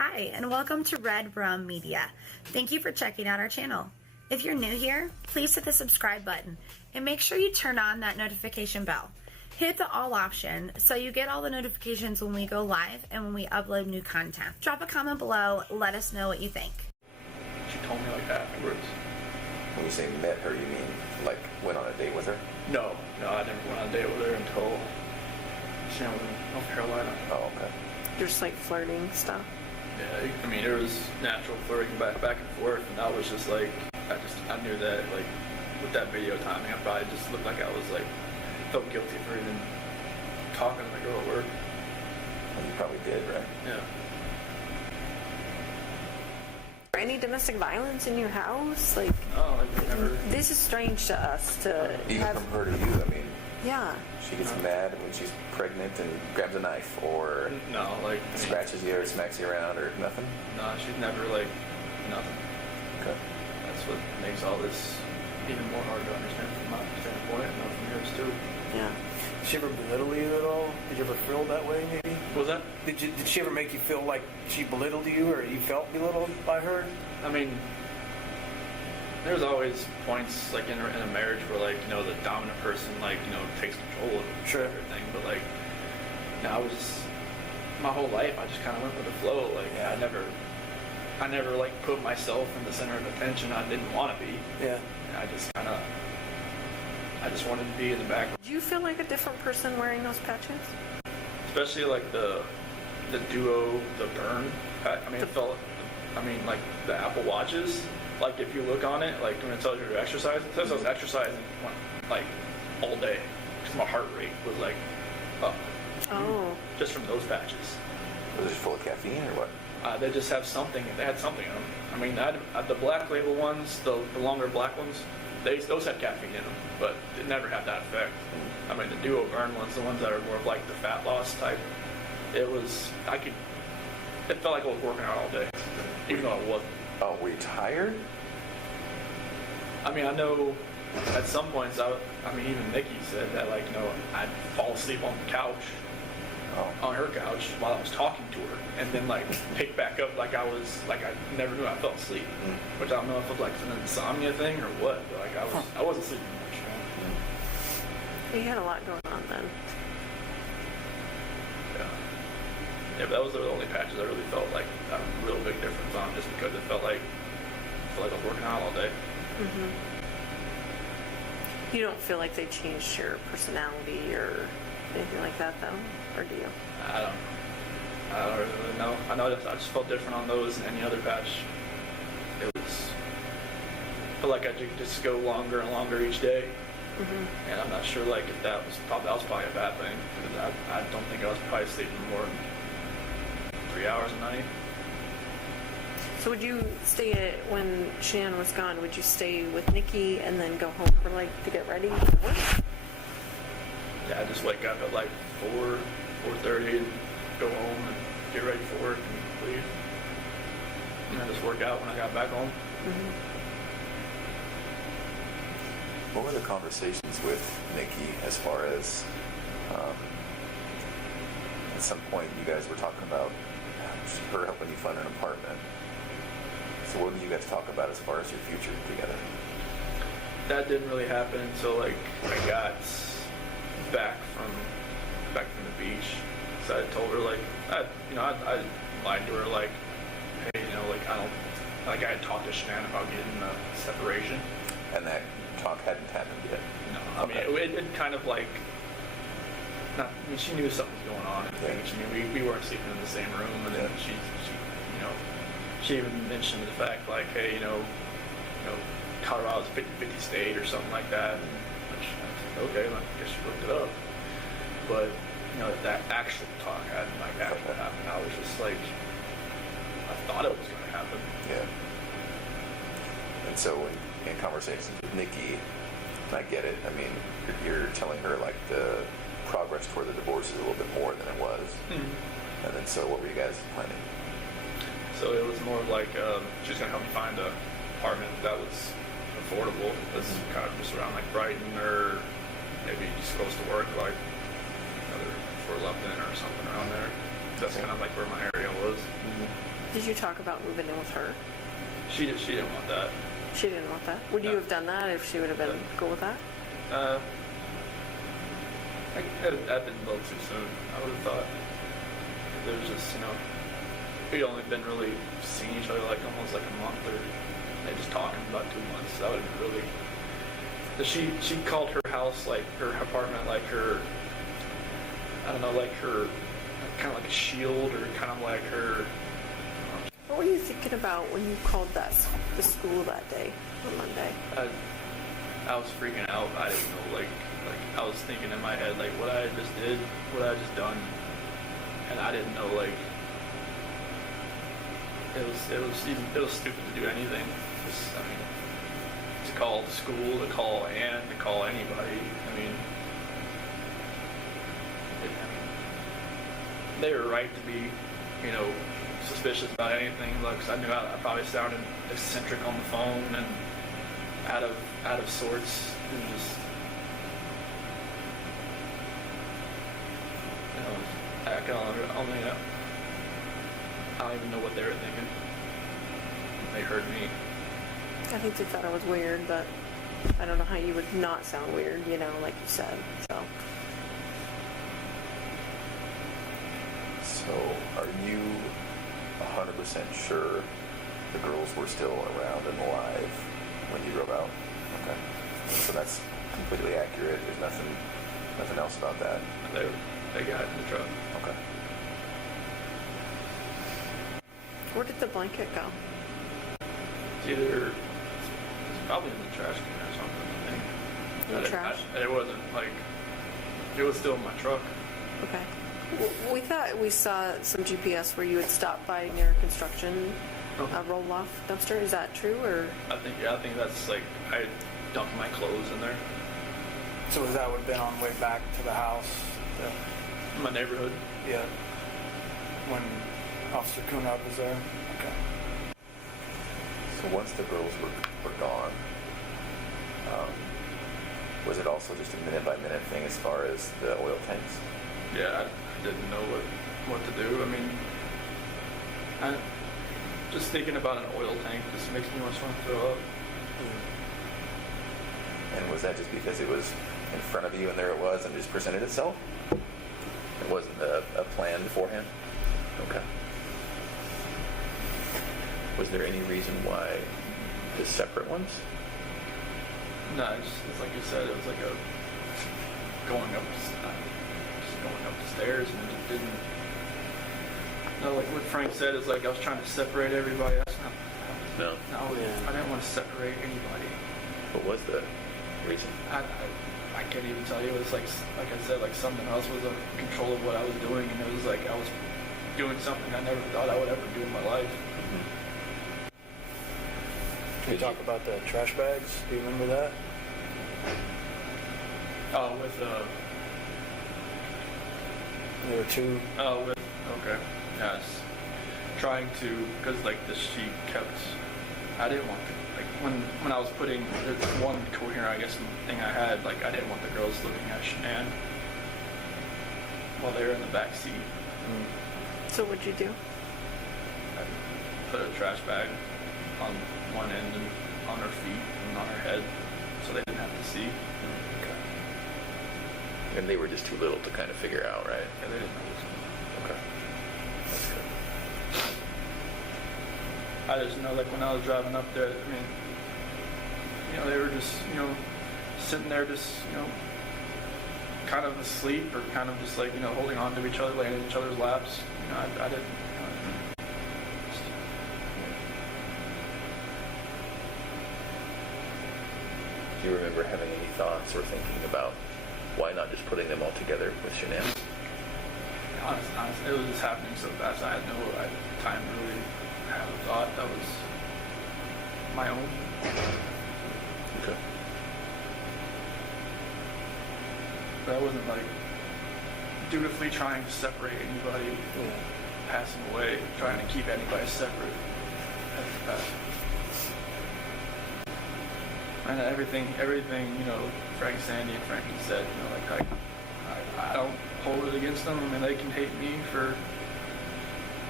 Hi, and welcome to redruM Media. Thank you for checking out our channel. If you're new here, please hit the subscribe button and make sure you turn on that notification bell. Hit the all option so you get all the notifications when we go live and when we upload new content. Drop a comment below, let us know what you think. She told me like afterwards. When you say met her, you mean like went on a date with her? No, I never went on a date with her until she was in North Carolina. Oh, okay. Just like flirting stuff. Yeah, I mean, there was natural flirting back and forth, and I was just like, I knew that, like, with that video timing, I probably just looked like I was, like, felt guilty for even talking to the girl at work. Well, you probably did, right? Yeah. Any domestic violence in your house? Like, No, like, we never... this is strange to us to Even have. from her to you, I mean, Yeah. she gets mad when she's pregnant and grabs a knife or No, like, I mean, scratches you or smacks you around or nothing? no, she's never, like, nothing. Okay. That's what makes all this even more hard to understand from my standpoint, and from yours, too. Yeah. Did she ever belittle you at all? Did you ever feel that way, maybe? What was that? Did she ever make you feel like she belittled you or you felt belittled by her? I mean, there's always points, like, in a marriage where, like, you know, the dominant person, like, you know, takes control of Sure. everything. But, like, you know, my whole life, I just kind of went with the flow. Like, I never, like, put myself in the center of attention. I didn't want to be. Yeah. I just wanted to be in the background. Do you feel like a different person wearing those patches? Especially, like, the duo, the burn. I mean, it felt, like, the Apple Watches. Like, if you look on it, like, when it tells you to exercise, it says I was exercising, like, all day. Because my heart rate was, like, up. Oh. Just from those patches. Was it full of caffeine or what? They just have something, they had something in them. I mean, the black label ones, the longer black ones, those had caffeine in them, but it never had that effect. I mean, the duo burn ones, the ones that are more of like the fat loss type, it felt like I was working out all day, even though I wasn't. Oh, were you tired? I mean, I know at some points, even Nikki said that, like, you know, I'd fall asleep on the couch, on her couch while I was talking to her, and then, like, pick back up like I never knew I fell asleep, which I don't know if it was, like, an insomnia thing or what, but, like, I wasn't sleeping much, man. You had a lot going on then. Yeah, but that was the only patches I really felt like a real big difference on, just because it felt like I was working out all day. Mm-hmm. You don't feel like they changed your personality or anything like that, though? Or do you? I don't really know. I know I just felt different on those than any other patch. I felt like I could just go longer and longer each day. Mm-hmm. And I'm not sure, like, if that was probably a bad thing, because I don't think I was probably sleeping more than 3 hours a night. So would you stay when Shanann was gone, would you stay with Nikki and then go home for, like, to get ready for work? Yeah, I just wake up at like 4:30 and go home and get ready for work and leave. And I just work out when I got back home. Mm-hmm. What were the conversations with Nikki as far as at some point you guys were talking about her helping you find an apartment? So what did you guys talk about as far as your future together? That didn't really happen until, like, I got back from the beach. So I told her, like, I lied to her, like, hey, you know, like, I had talked to Shanann about getting a separation. And that talk hadn't happened yet? No, I mean, it kind of, like, she knew something was going on. Yeah. She knew we weren't sleeping in the same room, and then she you know, she even mentioned the fact, like, hey, you know, Colorado's a 50-50 state or something like that. Which I said, okay, well, I guess she looked it up. But, you know, that actual talk hadn't, like, actually happened. I was just like, I thought it was going to happen. Yeah. And so in conversations with Nikki, I get it. I mean, you're telling her, like, the progress toward the divorce is a little bit more than it was. Mm-hmm. And then so what were you guys planning? So it was more of like, she was going to help me find an apartment that was affordable. That's kind of just around, like, Brighton, or maybe just close to work, like, for Lupton or something around there. That's kind of like where my area was. Mm-hmm. Did you talk about moving in with her? She didn't want that. She didn't want that. Would you No. have done that if she would have been cool with that? That'd been a little too soon. I would have thought there was just, we'd only been really seeing each other like almost like a month, or they just talking about 2 months. That would have been really. She called her house, like her apartment, like her, I don't know, like her, kind of like a shield, or kind of like her. What were you thinking about when you called the school that day on Monday? I was freaking out. I didn't know, like I was thinking in my head, like what I just did, what I just done, and I didn't know, like it was stupid to do anything. To call the school, to call Ann, to call anybody. They were right to be, suspicious about anything. Like, 'cause I knew I probably sounded eccentric on the phone and out of sorts, and just, I don't even know what they were thinking. They heard me. I think they thought I was weird, but I don't know how you would not sound weird, like you said. So, are you 100% sure the girls were still around and alive when you drove out? Okay. So that's completely accurate. There's nothing else about that. They got in the truck. Okay. Where did the blanket go? It's probably in the trash can or something, I think. In the trash? It wasn't it was still in my truck. Okay. We thought we saw some GPS where you had stopped by near a construction roll-off dumpster. Is that true, or? I think that's I dumped my clothes in there. So that would have been on the way back to the house? In my neighborhood. Yeah. When Officer Kunad was there? Okay. So once the girls were gone, was it also just a minute-by-minute thing as far as the oil tanks? Yeah, I didn't know what to do. Just thinking about an oil tank just makes me want to throw up. And was that just because it was in front of you and there it was and just presented itself? It wasn't a plan beforehand? Okay. Was there any reason why the separate ones? No, it's like you said, it was like going up the stairs, and it just didn't. No, like what Frank said is like I was trying to separate everybody. That's not. No. No, I didn't want to separate anybody. What was the reason? I can't even tell you. It was like I said, like something else was in control of what I was doing, and it was like I was doing something I never thought I would ever do in my life. Can you talk about the trash bags? Do you remember that? There were two. Okay. Yes. Trying to, because she kept. I didn't want to. When I was putting the one coherent, I guess, thing I had, I didn't want the girls looking at Shanann while they were in the back seat. So what'd you do? I put a trash bag on one end and on her feet and on her head, so they didn't have to see. Okay. And they were just too little to kind of figure out, right? Yeah, they didn't know. Okay. That's good. I just know, when I was driving up there, they were just, sitting there just, kind of asleep, or kind of just holding on to each other, laying in each other's laps. I didn't. Do you remember having any thoughts or thinking about why not just putting them all together with Shanann? Honestly, it was just happening so fast. I had no time to really have a thought that was my own. Okay. But I wasn't dutifully trying to separate anybody passing away, trying to keep anybody separate. And everything, Sandy and Frankie said, I don't hold it against them. They can hate me for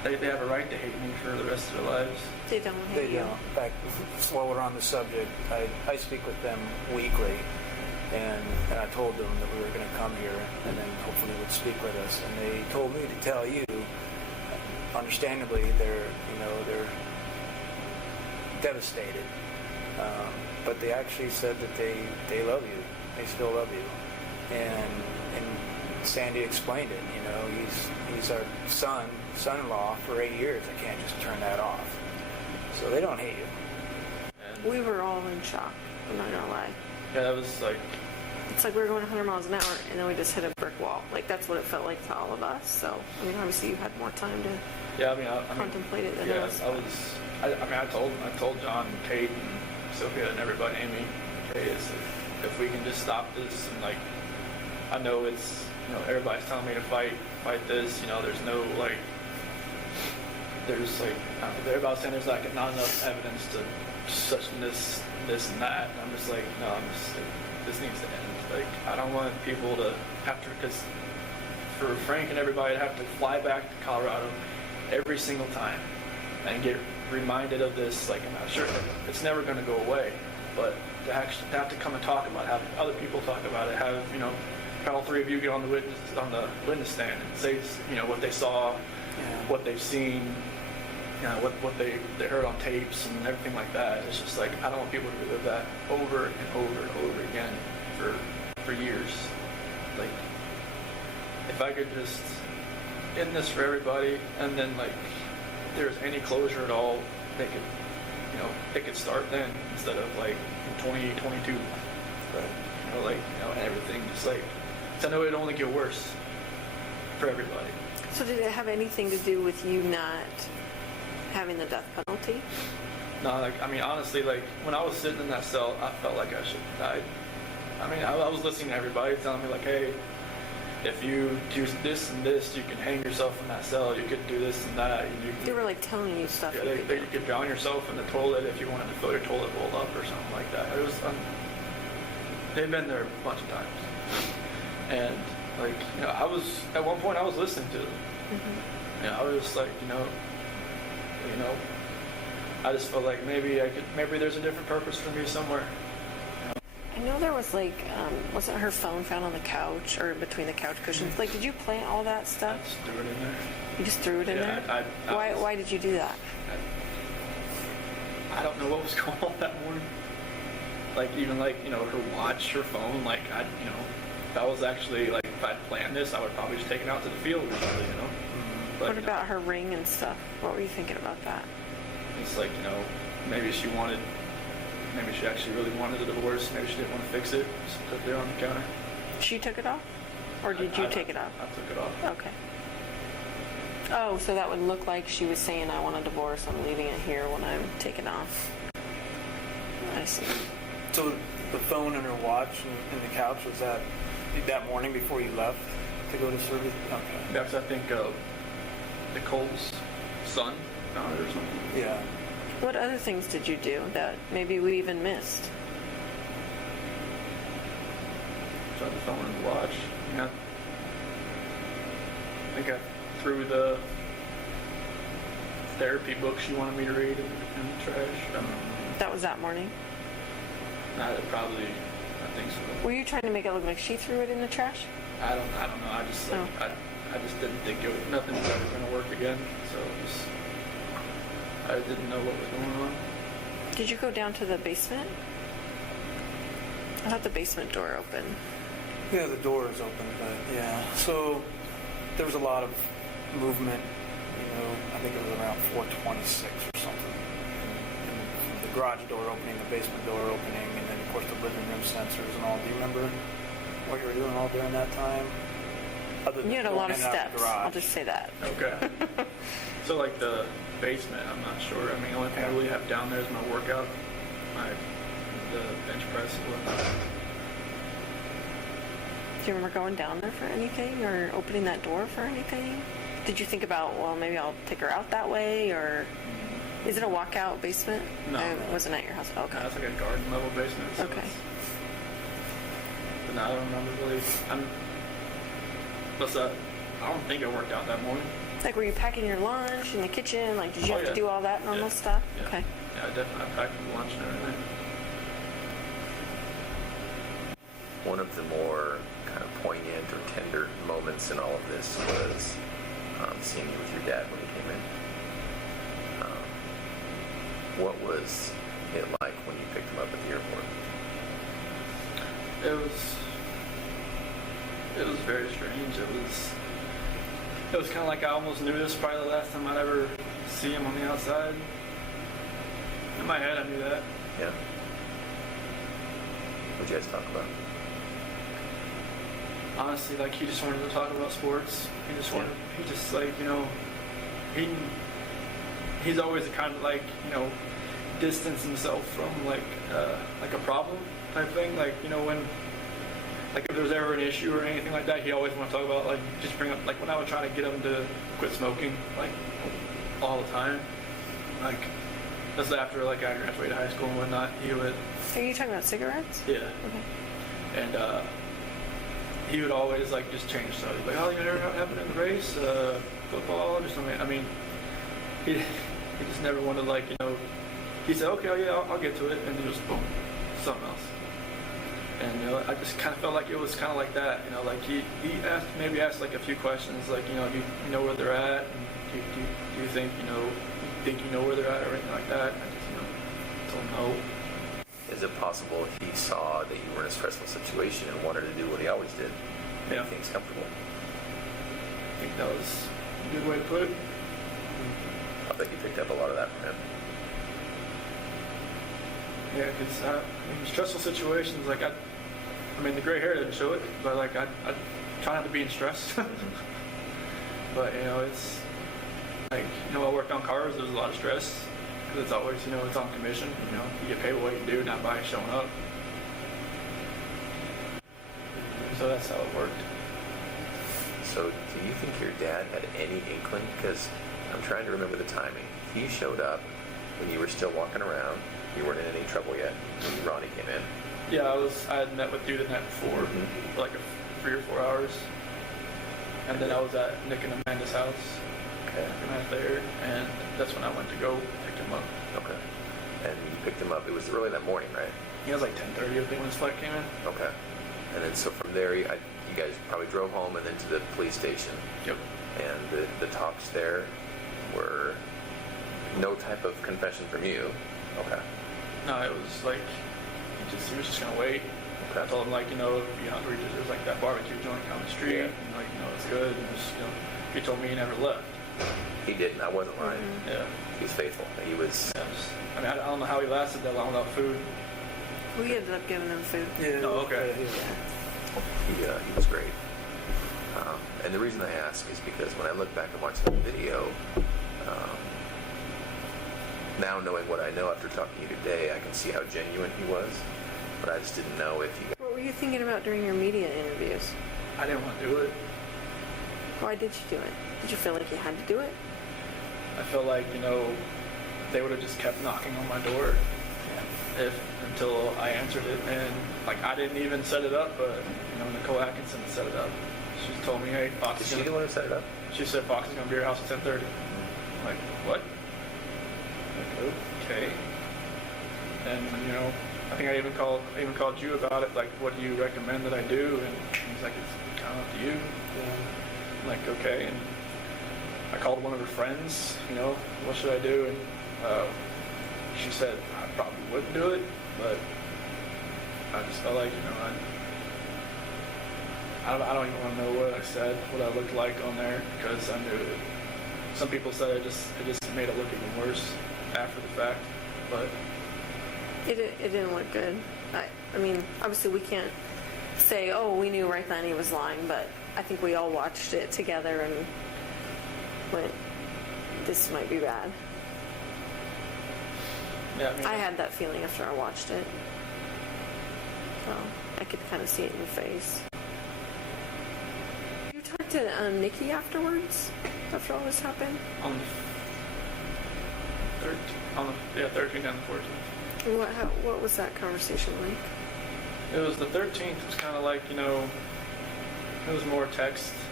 they have a right to hate me for the rest of their lives. They don't hate They you. don't. In fact, while we're on the subject, I speak with them weekly, and I told them that we were going to come here and then hopefully would speak with us. And they told me to tell you, understandably, they're devastated. But they actually said that they love you. They still love you. And Sandy explained it. You know, he's our son-in-law for 8 years. I can't just turn that off. So they don't hate you. And We were all in shock. I'm not gonna lie. yeah, that was like, It's like we were going 100 miles an hour, and then we just hit a brick wall. Like, that's what it felt like to all of us. So, I mean, obviously you had more time to yeah, I mean, I contemplate it than yeah, us. I told John and Kate and Sophia and everybody, Amy, Kate, if we can just stop this, and like, I know it's, you know, everybody's telling me to fight this, you know, there's no like, there's like, everybody's saying there's like not enough evidence to such this and that, and I'm just like, no, this needs to end. Like, I don't want people to have to, because for Frank and everybody to have to fly back to Colorado every single time and get reminded of this, like, I'm not sure, it's never going to go away, but to actually have to come and talk about it, have other people talk about it, have, you know, all three of you get on the witness stand and say, you know, what they saw, what they've seen, you know, what they heard on tapes and everything like that. It's just like, I don't want people to relive that over and over and over again for years. Like, if I could just end this for everybody, and then like, if there's any closure at all, they could, you know, it could start then instead of like in 2022. Right. You know, like, you know, everything just like, 'cause I know it'd only get worse for everybody. So did it have anything to do with you not having the death penalty? No, like, I mean, honestly, like, when I was sitting in that cell, I felt like I should have died. I mean, I was listening to everybody telling me, like, hey, if you do this and this, you can hang yourself in that cell, you could do this and that. And you can, They were like telling you stuff. yeah, you could you do. could drown yourself in the toilet if you wanted to fill your toilet bowl up or something like that. It was, they've been there a bunch of times. And, like, you know, at one point I was listening to them. Mm-hmm. You know, I was just like, you know, I just felt like maybe there's a different purpose for me somewhere. I know there was like, wasn't her phone found on the couch or between the couch cushions? Like, did you plant all that I stuff? just threw it in there. You just threw it in Yeah, there? Why did you do that? I don't know what was going on that morning. Like, even like, you know, her watch, her phone, like, you know, if I was actually, like, if I'd planned this, I would probably just take it out to the field or something, you know? But, What about her ring and stuff? What were you thinking about that? it's like, you know, maybe she actually really wanted a divorce. Maybe she didn't want to fix it. Just put it there on the counter. She took it off? Or did you take it off? I took it off. Okay. Oh, so that would look like she was saying, I want a divorce, I'm leaving it here when I'm taken off. I see. So the phone and her watch and the couch, was that morning before you left to go to service? Okay. That's, I think, Nicole's son found it or something. Yeah. What other things did you do that maybe we even missed? Tried the phone and the watch. Yeah. I think I threw the therapy book she wanted me to read in the trash. I don't know. That was that morning? I think so. Were you trying to make it look like she threw it in the trash? I don't know. I just like, Oh. I just didn't think nothing was ever going to work again. So I didn't know what was going on. Did you go down to the basement? I thought the basement door opened. Yeah, the door is open, but yeah. So there was a lot of movement, you know, I think it was around 4:26 or something. And the garage door opening, the basement door opening, and then of course the living room sensors and all. Do you remember what you were doing all during that time? Other than You had a going lot of in and out steps. the garage. I'll just say that. Okay. So like the basement, I'm not sure. I mean, the only thing I really have down there is my workout, the bench press and whatnot. Do you remember going down there for anything or opening that door for anything? Did you think about, well, maybe I'll take her out that way, or is it a walkout basement? No. I wasn't at your house. Okay. No, it's like a garden level basement. So Okay. but no, I don't remember really. What's that? I don't think I worked out that morning. Like, were you packing your lunch in the kitchen? Like, did you Oh, have to yeah. do all that normal Yeah. stuff? Yeah. Okay. Yeah, I definitely packed lunch and everything. One of the more kind of poignant or tender moments in all of this was seeing you with your dad when he came in. What was it like when you picked him up at the airport? It was very strange. It was kind of like I almost knew this was probably the last time I'd ever see him on the outside. In my head, I knew that. Yeah. What'd you guys talk about? Honestly, like, he just wanted to talk about sports. He just like, you know, he's always kind of like, you know, distance himself from like a problem type thing. Like, you know, when, like, if there's ever an issue or anything like that, he always want to talk about, like, just bring up, like, when I would try to get him to quit smoking, like, all the time. Like, that's after, like, I graduated high school and whatnot, he would, Are you talking about cigarettes? yeah. Okay. And he would always, like, just change the subject. Like, oh, you know what happened in the race? Football? Just something. I mean, he just never wanted, like, you know, he said, okay, oh, yeah, I'll get to it. And then just, boom, something else. And, you know, I just kind of felt like it was kind of like that. You know, like, he maybe asked, like, a few questions, like, you know, do you know where they're at? And do you think, you know where they're at or anything like that? I just, you know, told him no. Is it possible he saw that you were in a stressful situation and wanted to do what he always did? Make Yeah. things comfortable. I think that was a good way to put it. I bet you picked up a lot of that from him. Yeah, because in stressful situations, like, I mean, the gray hair didn't show it, but, like, I try not to be in stress. But, you know, it's, like, you know, I worked on cars, there was a lot of stress, because it's always, you know, it's on commission, you know, you get paid what you do, not by showing up. So that's how it worked. So do you think your dad had any inkling? Because I'm trying to remember the timing. He showed up when you were still walking around. You weren't in any trouble yet when Ronnie came in. Yeah, I had met with Dude the night before, for like 3 or 4 hours. And then I was at Nick and Amanda's house. Okay. And I was there, and that's when I went to go pick him up. Okay. And you picked him up. It was early that morning, right? He was like 10:30, I think, when his flight came in. Okay. And then so from there, you guys probably drove home and then to the police station. Yep. And the talks there were no type of confession from you. Okay. No, it was like, he was just gonna wait. Okay. I told him, like, you know, if you're hungry, there's like that barbecue joint down the street, Yeah. and, like, you know, it's good. And just, you know, he told me he never left. He didn't. I wasn't lying. Yeah. He's faithful. He was. Yeah, I mean, I don't know how he lasted that long without food. We ended up giving them food. Yeah. Oh, okay. He was great. And the reason I ask is because when I look back and watch the video, now knowing what I know after talking to you today, I can see how genuine he was. But I just didn't know if he. What were you thinking about during your media interviews? I didn't want to do it. Why did you do it? Did you feel like you had to do it? I felt like, you know, they would have just kept knocking on my door until I answered it. And, like, I didn't even set it up, but, you know, Nicole Atkinson set it up. She told me, hey, Fox Is is she gonna... the one who set it up? She said Fox is going to be at your house at 10:30. I'm like, what? Like, okay. And, you know, I think I even called you about it, like, what do you recommend that I do? And he's like, it's kind of up to you. I'm like, okay. And I called one of her friends, you know, what should I do? And she said I probably wouldn't do it, but I just felt like, you know, I don't even want to know what I said, what I looked like on there, because I knew it. Some people said it just made it look even worse after the fact, but It didn't look good. I mean, obviously we can't say, oh, we knew right then he was lying, but I think we all watched it together and went, this might be bad. yeah, I mean, I had that feeling after I watched it. So I could kind of see it in your face. Did you talk to Nikki afterwards, after all this happened? on the 13th and the 14th. What was that conversation like? It was the 13th. It was kind of like, you know, it was more text,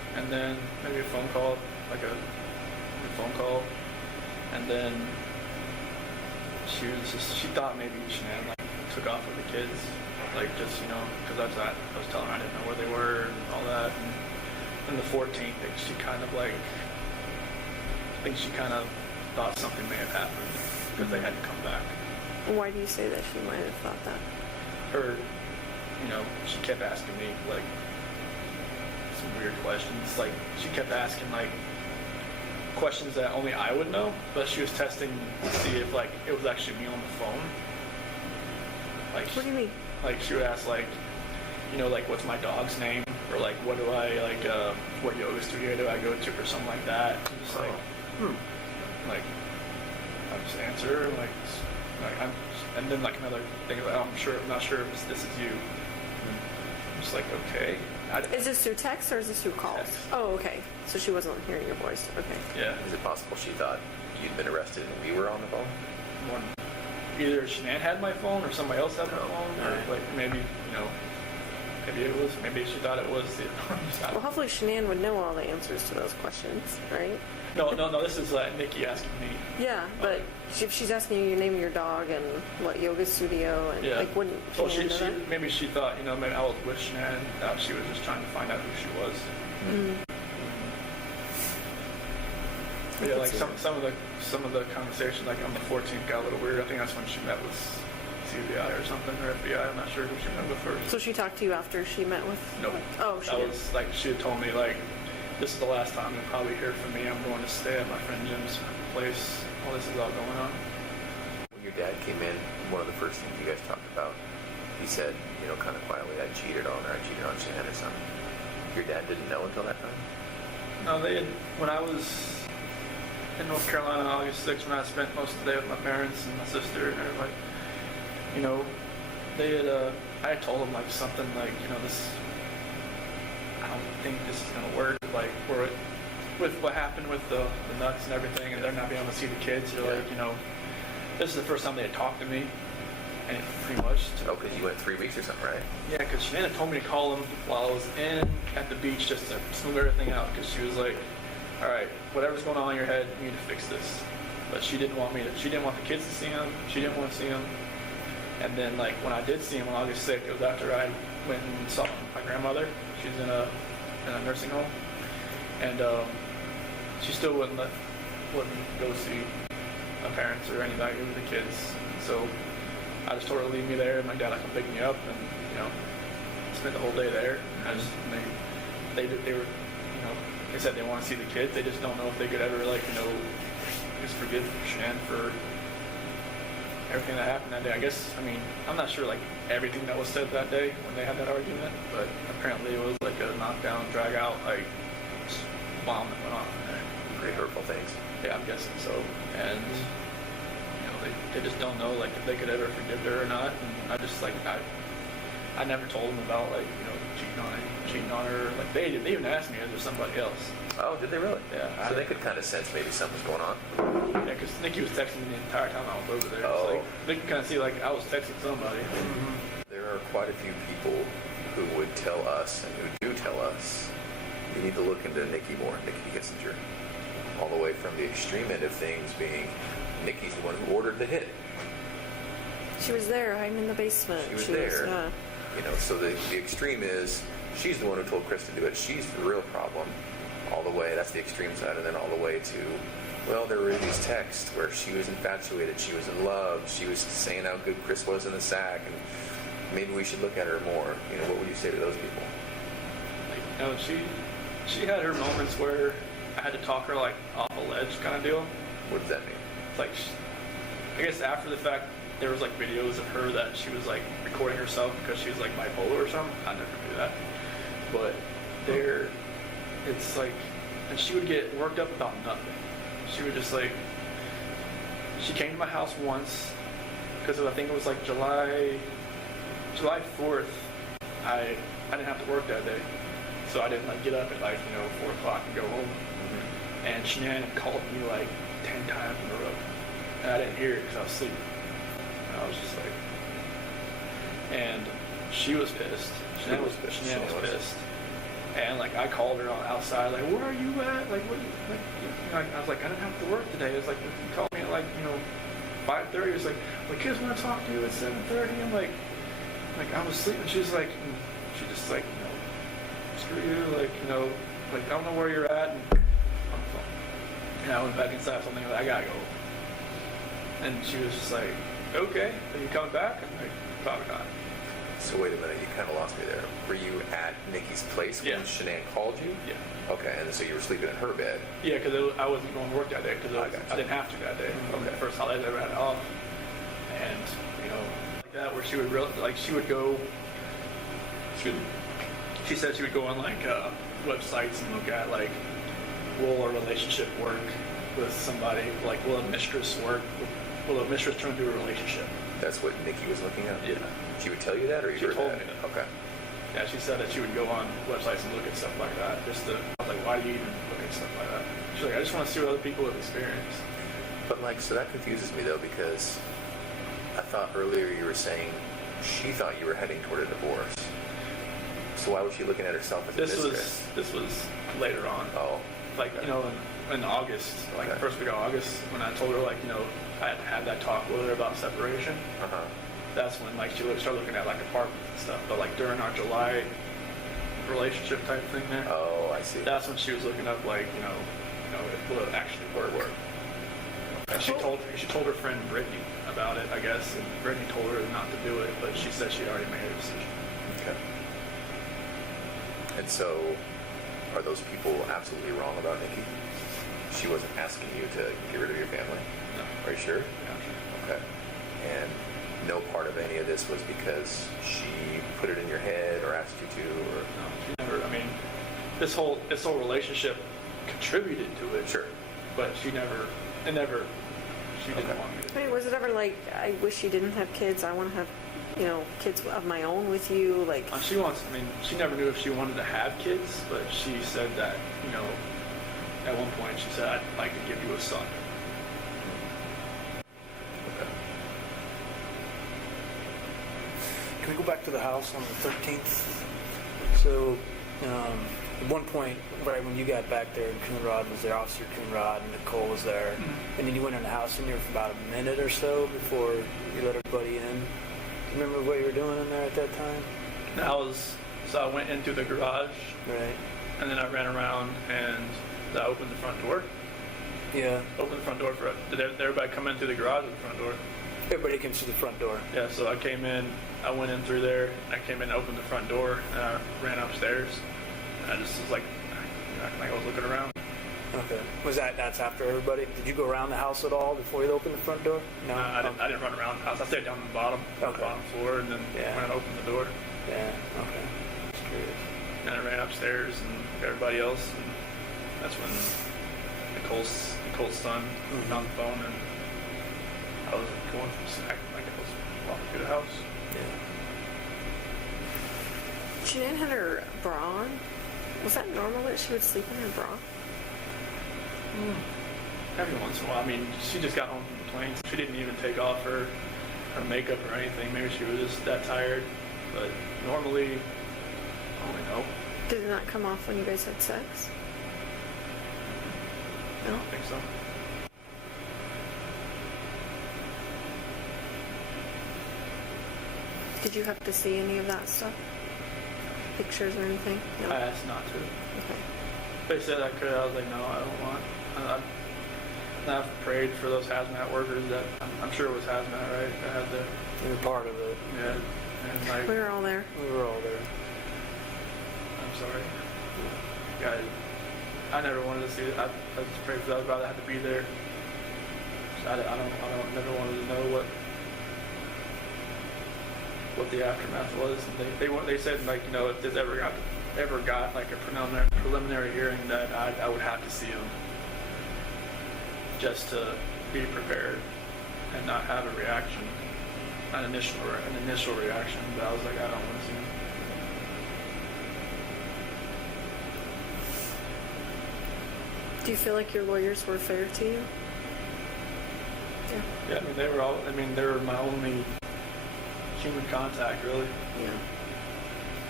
and then maybe a phone call, like a phone call, and then she thought maybe Shanann like took off with the kids, like just because I was telling her I didn't know where they were and all that, and then the 14th, she kind of like, I think she kind of thought something may have happened because they hadn't come back. Why do you say that she might have thought that? Her, she kept asking me like some weird questions. Like she kept asking like questions that only I would know, but she was testing to see if like it was actually me on the phone. Like what do you mean? Like she would ask like, like what's my dog's name, or like what do I like, what yoga studio do I go to, or something like that. I'm just like, like I just answer like I'm, and then like another thing like I'm not sure if this is you. I'm just like okay. Is this through text or is this through calls? Text. Oh, okay. So she wasn't hearing your voice. Okay. Yeah. Is it possible she thought you'd been arrested and we were on the phone? One, either Shanann had my phone or somebody else had my phone, or like maybe maybe she thought it was the. Well, hopefully Shanann would know all the answers to those questions, right? No. This is Nikki asking me. Yeah, but if she's asking you your name of your dog and what yoga studio and like wouldn't Shanann know that? Maybe she thought maybe I was with Shanann. She was just trying to find out who she was. But yeah, like some of the conversation like on the 14th got a little weird. I think that's when she met with CBI or something, or FBI. I'm not sure who she met with first. So she talked to you after she met with? No. Oh, she did. was like she had told me like this is the last time you'll probably hear from me. I'm going to stay at my friend Jim's place while this is all going on. When your dad came in, one of the first things you guys talked about, he said, kind of quietly, I cheated on her. I cheated on Shanann or something. Your dad didn't know until that time? No, they had, when I was in North Carolina on August 6th, when I spent most of the day with my parents and my sister and everybody, they had, I had told them like something like, this, I don't think this is going to work, like, with what happened with the nuts and everything, and they're not being able to see the kids, they're like, this is the first time they had talked to me, and pretty much. Oh, because you went 3 weeks or something, right? Yeah, because Shanann told me to call them while I was at the beach just to smooth everything out, because she was like, all right, whatever's going on in your head, you need to fix this. But she didn't want the kids to see him, she didn't want to see him. And then like when I did see him on August 6th, it was after I went and saw my grandmother. She's in a nursing home, and she still wouldn't go see my parents or anybody with the kids. So I just told her to leave me there, and my dad would come pick me up, and spent the whole day there. I just they were they said they want to see the kids. They just don't know if they could ever just forgive Shanann for everything that happened that day. I guess, I'm not sure like everything that was said that day when they had that argument, but apparently it was like a knockdown, drag out, like bomb that went on there. Pretty hurtful things. Yeah, I'm guessing so. And they just don't know like if they could ever forgive her or not. And I just like I never told them about like cheating on her. Like they even asked me, is there somebody else? Oh, did they really? Yeah. So they could kind of sense maybe something's going on. Yeah, because Nikki was texting me the entire time I was over there. Oh. So like, they could kind of see like I was texting somebody. There are quite a few people who would tell us and who do tell us you need to look into Nikki more, Nikki Kissinger. All the way from the extreme end of things being Nikki's the one who ordered the hit. She was there. I'm in the basement. She was there. So the extreme is she's the one who told Chris to do it. She's the real problem. All the way, that's the extreme side, and then all the way to, well, there were these texts where she was infatuated, she was in love, she was saying how good Chris was in the sack, and maybe we should look at her more. What would you say to those people? She had her moments where I had to talk her like off a ledge kind of deal. What does that mean? It's like, I guess after the fact, there was like videos of her that she was like recording herself because she was like bipolar or something. I never do that. But it's like, and she would get worked up about nothing. She would just like, she came to my house once because I think it was like July 4th. I didn't have to work that day, so I didn't like get up at like 4 o'clock and go home. Mm-hmm. And Shanann called me like 10 times in a row, and I didn't hear it because I was asleep. And I was just like, and she was pissed. Shanann was pissed. And like I called her on outside, like, where are you at? Like, what? Like, I was like, I didn't have to work today. It's like, you called me at like, 5:30. It's like, the kids want to talk to you at 7:30. I'm like I was sleeping. She's like, she just like, screw you, like, like I don't know where you're at. And on the phone. And I went back inside. Something like, I gotta go. And she was just like, okay, are you coming back? I'm like, probably not. So wait a minute, you kind of lost me there. Were you at Nikki's place when Yeah. Shanann called you? Yeah. Okay, and so you were sleeping in her bed. Yeah, because I wasn't going to work that day because I gotcha. I didn't have to that day. Okay. The first holiday I ever had off, and like that where she would she would go. She said she would go on like websites and look at like, will a relationship work with somebody? Like, will a mistress work? Will a mistress turn into a relationship? That's what Nikki was looking at? Yeah. She would tell you that, or you She heard told that? me that. Okay. Yeah, she said that she would go on websites and look at stuff like that. I was like, why do you even look at stuff like that? She's like, I just want to see what other people have experienced. But like, so that confuses me though, because I thought earlier you were saying she thought you were heading toward a divorce. So why was she looking at herself as a mistress? This was later on. Oh. Like, okay. In August, like Okay. the first week of August, when I told her, like, I had had that talk with her about separation, Uh-huh. that's when, like, she started looking at, like, apartments and stuff. But, like, during our July relationship type thing there, Oh, I see. that's when she was looking up, like, it would actually work. And she told her friend Brittany about it, I guess, and Brittany told her not to do it, but she said she'd already made her decision. Okay. And so, are those people absolutely wrong about Nikki? She wasn't asking you to get rid of your family? No. Are you sure? Yeah, sure. Okay. And no part of any of this was because she put it in your head or asked you to, or? No, she never. I mean, this whole relationship contributed to it. Sure. But she didn't Okay. want me to. I mean, was it ever like, I wish you didn't have kids, I want to have, kids of my own with you, like... She never knew if she wanted to have kids, but she said that, at one point she said, I'd like to give you a son. Okay. Can we go back to the house on the 13th? So, at one point, right when you got back there, Coonrod was there, Officer Coonrod, and Nicole was there. Mm-hmm. And then you went in the house in there for about a minute or so before you let everybody in. Remember what you were doing in there at that time? So I went into the garage, Right. and then I ran around, and I opened the front door. Yeah. Opened the front door did everybody come in through the garage or the front door? Everybody comes to the front door. Yeah, so I came in, I went in through there, I came in, opened the front door, and I ran upstairs. I just was like, acting like I was looking around. Okay. That's after everybody? Did you go around the house at all before you opened the front door? No. I didn't run around the house. I stayed down on the bottom, Okay. the bottom floor, and then Yeah. went and opened the door. Yeah. Okay. Just curious. And I ran upstairs and everybody else, and that's when Nicole's son found the phone, and I was going from acting like I was walking through the house. Yeah. Shanann had her bra on. Was that normal that she would sleep in her bra? Every once in a while. I mean, she just got home from the plane. She didn't even take off her makeup or anything. Maybe she was just that tired. But normally, I don't really know. Did it not come off when you guys had sex? I don't think so. Did you have to see any of that stuff? Pictures or anything? No. I asked not to. Okay. They said I could. I was like, no, I don't want. I've prayed for those hazmat workers. That I'm sure it was hazmat, right? That had the You were part of it. yeah. And like, We were all there. We were all there. I'm sorry. Yeah, I never wanted to see it. I just prayed for that. I'd rather have to be there. I never wanted to know what the aftermath was. And they said, like, if this ever got like a preliminary hearing, that I would have to see him just to be prepared and not have a reaction, an initial reaction. But I was like, I don't want to see him. Do you feel like your lawyers were fair to you? Yeah. Yeah, I mean, they were my only human contact, really. Yeah.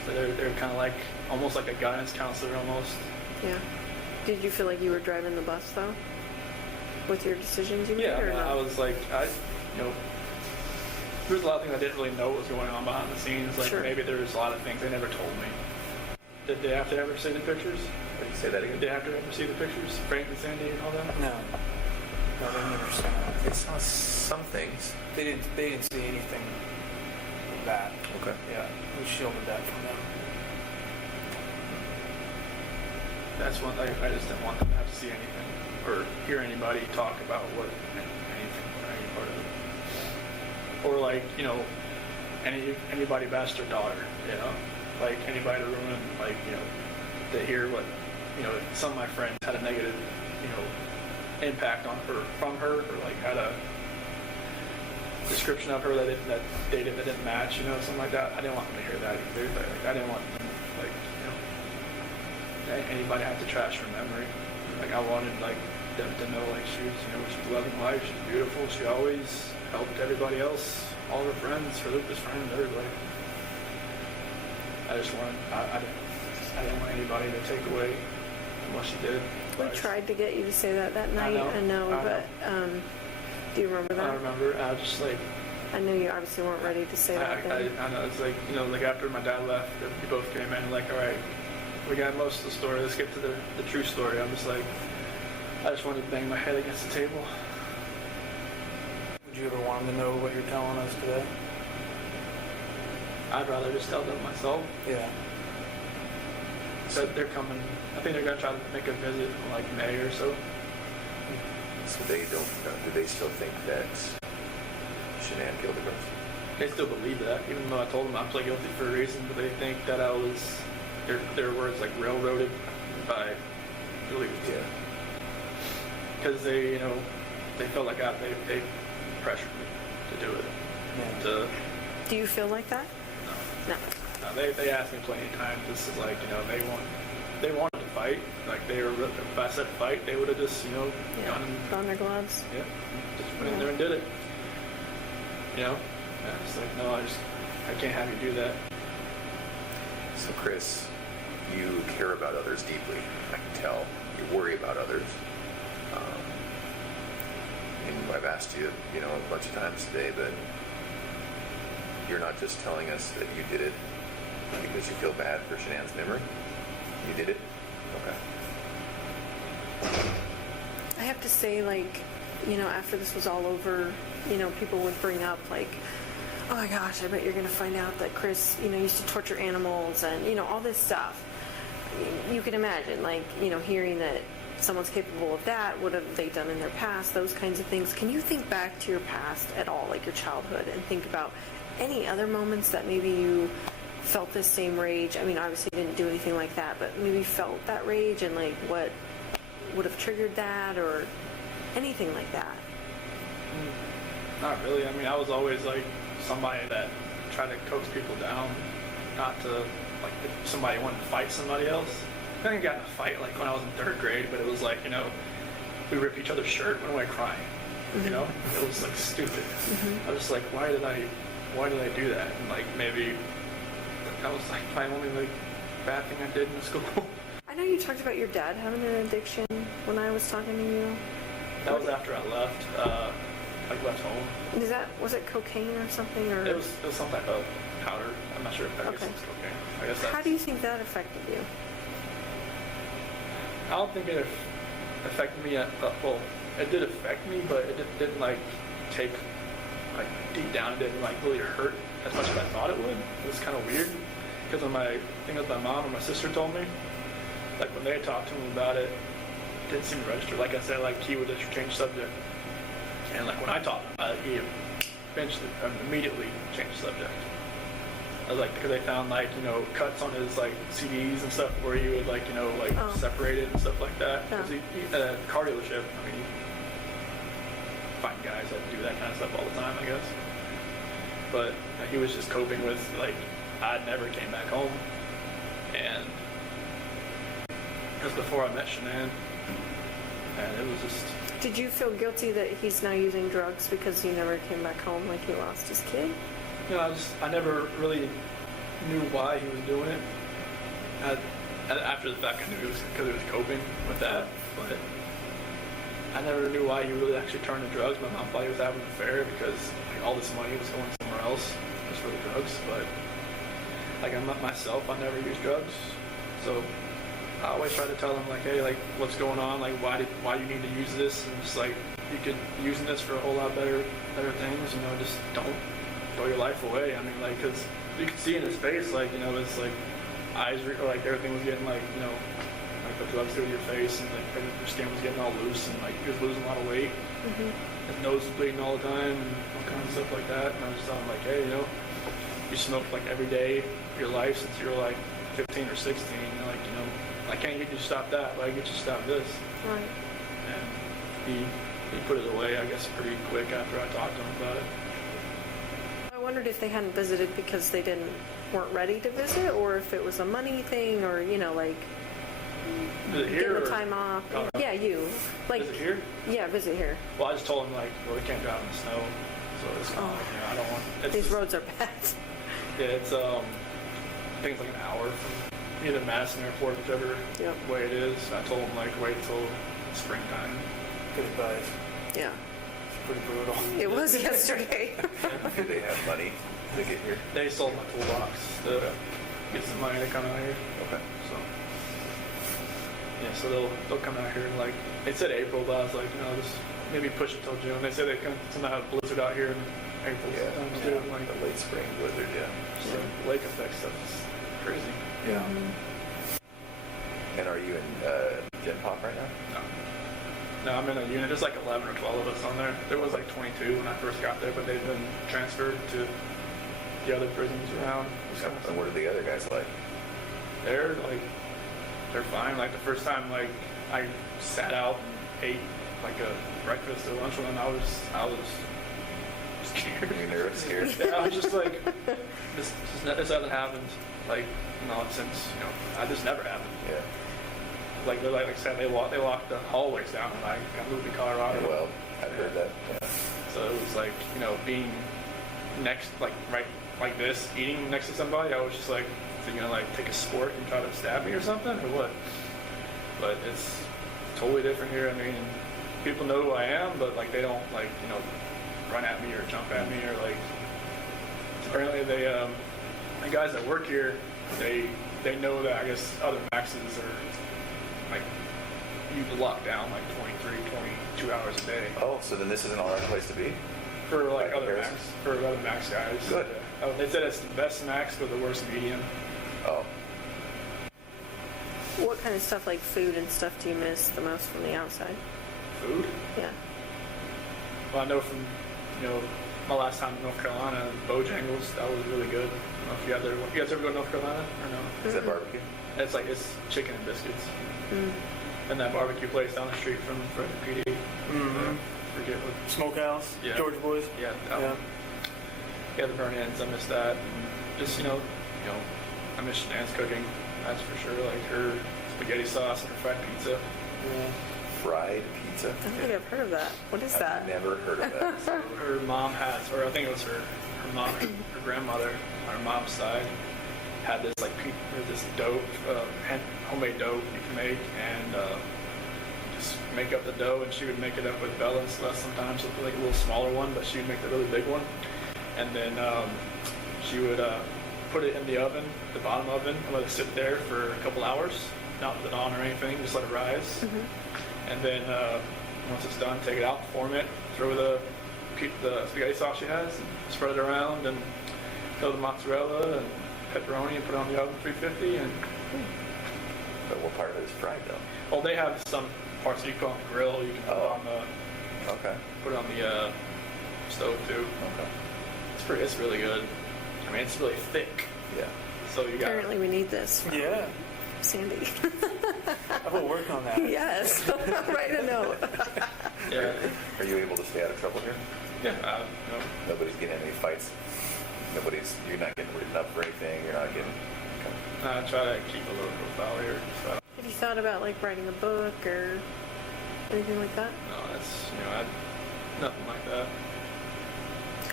They're kind of like, almost like a guidance counselor almost. Yeah. Did you feel like you were driving the bus though? With your decisions you made? Yeah, or I no? was like, there's a lot of things I didn't really know what was going on behind the scenes. Like Sure. maybe there's a lot of things they never told me. Did they have to ever see the pictures? What do you say that again? Did they have to ever see the pictures? Frank and Sandy and all that? No. No, they never saw it. They saw some things. They didn't see anything bad. Okay. Yeah, we shielded that from them. That's one thing I just didn't want them to have to see anything or hear anybody talk about anything or any part of it. Or like, anybody bash their daughter, like anybody to ruin, like, to hear what, some of my friends had a negative, impact on her, from her, or like had a description of her that didn't match, something like that. I didn't want them to hear that either. Like, I didn't want them, like, anybody have to trash her memory. Like I wanted like them to know like she's loving life, she's beautiful, she always helped everybody else, all her friends, her Lucas friends, everybody. I didn't want anybody to take away from what she did. We tried to get you to say that night. I know. But do you remember that? I remember. I was just like, I knew you obviously weren't ready to say that then. I know. It's like, like after my dad left, we both came in like, all right, we got most of the story. Let's get to the true story. I'm just like, I just wanted to bang my head against the table. Would you ever want them to know what you're telling us today? I'd rather just tell them myself. Yeah. So they're coming. I think they're gonna try to make a visit in like May or so. So they don't. Do they still think that Shanann killed the girls? They still believe that, even though I told them I pled guilty for a reason. But they think that I was their words like railroaded by the legal team. Yeah. Because they felt like they pressured me to do it. Yeah. Do you feel like that? No. No. They asked me plenty of times. This is like, they wanted to fight. Like if I said fight, they would have just, gone and, Put on their gloves. yeah, just went in there and did it. Yeah, it's like, no, I can't have you do that. So Chris, you care about others deeply. I can tell. You worry about others. And I've asked you, a bunch of times today, but you're not just telling us that you did it because you feel bad for Shanann's memory. You did it? Okay. I have to say, like, after this was all over, people would bring up, like, oh my gosh, I bet you're going to find out that Chris, used to torture animals and, all this stuff. You can imagine, like, hearing that someone's capable of that, what have they done in their past, those kinds of things. Can you think back to your past at all, like your childhood, and think about any other moments that maybe you felt this same rage? I mean, obviously you didn't do anything like that, but maybe felt that rage and like what would have triggered that or anything like that? Not really. I mean, I was always like somebody that tried to coax people down, not to, like, if somebody wanted to fight somebody else. I think I got in a fight like when I was in 3rd grade, but it was like, we ripped each other's shirt, went away crying. It was like stupid. I was just like, why did I do that? And like maybe that was like my only like bad thing I did in school. I know you talked about your dad having an addiction when I was talking to you. That was after I left, left home. Was it cocaine or something, or? It was some type of powder. I'm not sure if that was Okay. cocaine. I guess that's. How do you think that affected you? I don't think it affected me well, it did affect me, but it didn't like take, like, deep down, it didn't like really hurt as much as I thought it would. It was kind of weird because of my mom and my sister told me, like when they talked to him about it, it didn't seem to register. Like I said, like he would just change subject, and like when I talked about it, he immediately changed subject. I was like, because they found like, cuts on his like CDs and stuff where he would like, separate it and stuff like that. Yeah. Because he at a car dealership, I mean, you find guys that do that kind of stuff all the time, I guess. But he was just coping with, like, I never came back home. And because before I met Shanann, and it was just... Did you feel guilty that he's now using drugs because he never came back home, like he lost his kid? I never really knew why he was doing it. After the fact, I knew it was because he was coping with that, but I never knew why he really actually turned to drugs. My mom thought he was having an affair because like, all this money was going somewhere else just for the drugs, but like I'm not myself, I never used drugs, so I always try to tell him like, hey, like what's going on, like why you need to use this, and just like you could be using this for a whole lot better things, you know, just don't throw your life away. I mean, like, because you could see in his face, like, you know, it's like eyes, like everything was getting like, you know, like the drugs through your face, and like your skin was getting all loose, and like he was losing a lot of weight. His nose was bleeding all the time, and all kinds of stuff like that. And I was just telling him like, hey, you know, you smoked like every day of your life since you were like 15 or 16. And like, you know, I can't get you to stop that, but I can get you to stop this. Right. And he put it away, I guess, pretty quick after I talked to him about it. I wondered if they hadn't visited because they weren't ready to visit, or if it was a money thing, or you know, like Visit here? getting the time off. Oh, no. Yeah, you like Visit here? Yeah, visit here. Well, I just told him like, well, we can't drive in the snow, so it's kind of like, you know, I don't want. It's These just, roads are bad. Yeah, it's I think it's like an hour from either Madison Airport, whichever Yep. way it is. I told him like wait till springtime. Good advice. Yeah, It's pretty brutal. it was yesterday. Do they have money to get here? They sold my toolbox to get some money to come out here. Okay. So yeah, so they'll come out here like they said April, but I was like, you know, just maybe push it till June. They said they can somehow have a blizzard out here in April Yeah, sometimes yeah, too. Like the late spring blizzard, yeah. so lake effect stuff is crazy. Yeah. And are you in Gen Pop right now? No, I'm in a unit. There's like 11 or 12 of us on there. There was like 22 when I first got there, but they've been transferred to the other prisons around Wisconsin. And what are the other guys like? They're fine. Like the first time, like I sat out and ate like a breakfast or lunch with them, I was scared. Are you nervous, scared? Yeah, I was just like, this hasn't happened. Like, since this never happened. Yeah. Like I said, they locked the hallways down when I moved to Colorado. Well, I've heard that. Yeah. So it was like, being next, like right like this, eating next to somebody. I was just like, is he gonna like take a sport and try to stab me or something, or what? But it's totally different here. I mean, people know who I am, but like they don't like run at me or jump at me or like. Apparently they the guys that work here, they know that I guess other maxes are like you lock down like 23, 22 hours a day. Oh, so then this isn't all right place to be? For like By other comparison? max guys. Good. They said it's the best max but the worst medium. Oh, What kind of stuff, like food and stuff, do you miss the most from the outside? Food. Yeah. Well, I know from my last time in North Carolina, Bojangles, that was really good. I don't know if you guys ever go to North Carolina or no? is that barbecue? It's chicken and biscuits. And that barbecue place down the street from the PD. Mm-hmm. Forget what. Smokehouse, Yeah. Georgia Boys. Yeah, that one. Yeah, the burn ends. I miss that. And just I miss Shanann's cooking. That's for sure. Like her spaghetti sauce and her fried pizza. Yeah. Fried pizza? I don't think I've heard of that. What is I've that? never heard of that. So her mom has, or I think it was her mom, her grandmother on her mom's side had this this dough, homemade dough you can make, and just make up the dough, and she would make it up with Bella and Celeste sometimes, so like a little smaller one, but she would make the really big one, and then she would put it in the oven, the bottom oven, and let it sit there for a couple hours, not put it on or anything, just let it rise, and then once it's done, take it out, form it, throw the spaghetti sauce she has, and spread it around, and throw the mozzarella and pepperoni and put it on the oven 350 and But what part of it is fried though? well, they have some parts that you can put on the grill, you can put on the Okay. stove too. Okay. It's really good. I mean, it's really thick, Yeah. so you got Apparently we need this. Yeah. Sandy. I will work on that. Yes. Write a note. yeah. Are you able to stay out of trouble here? Yeah, Nobody's getting in any fights? You're not getting written up for anything? You're not getting... Okay. I try to keep a low profile here. So Have you thought about like writing a book or anything like that? no, that's nothing like that.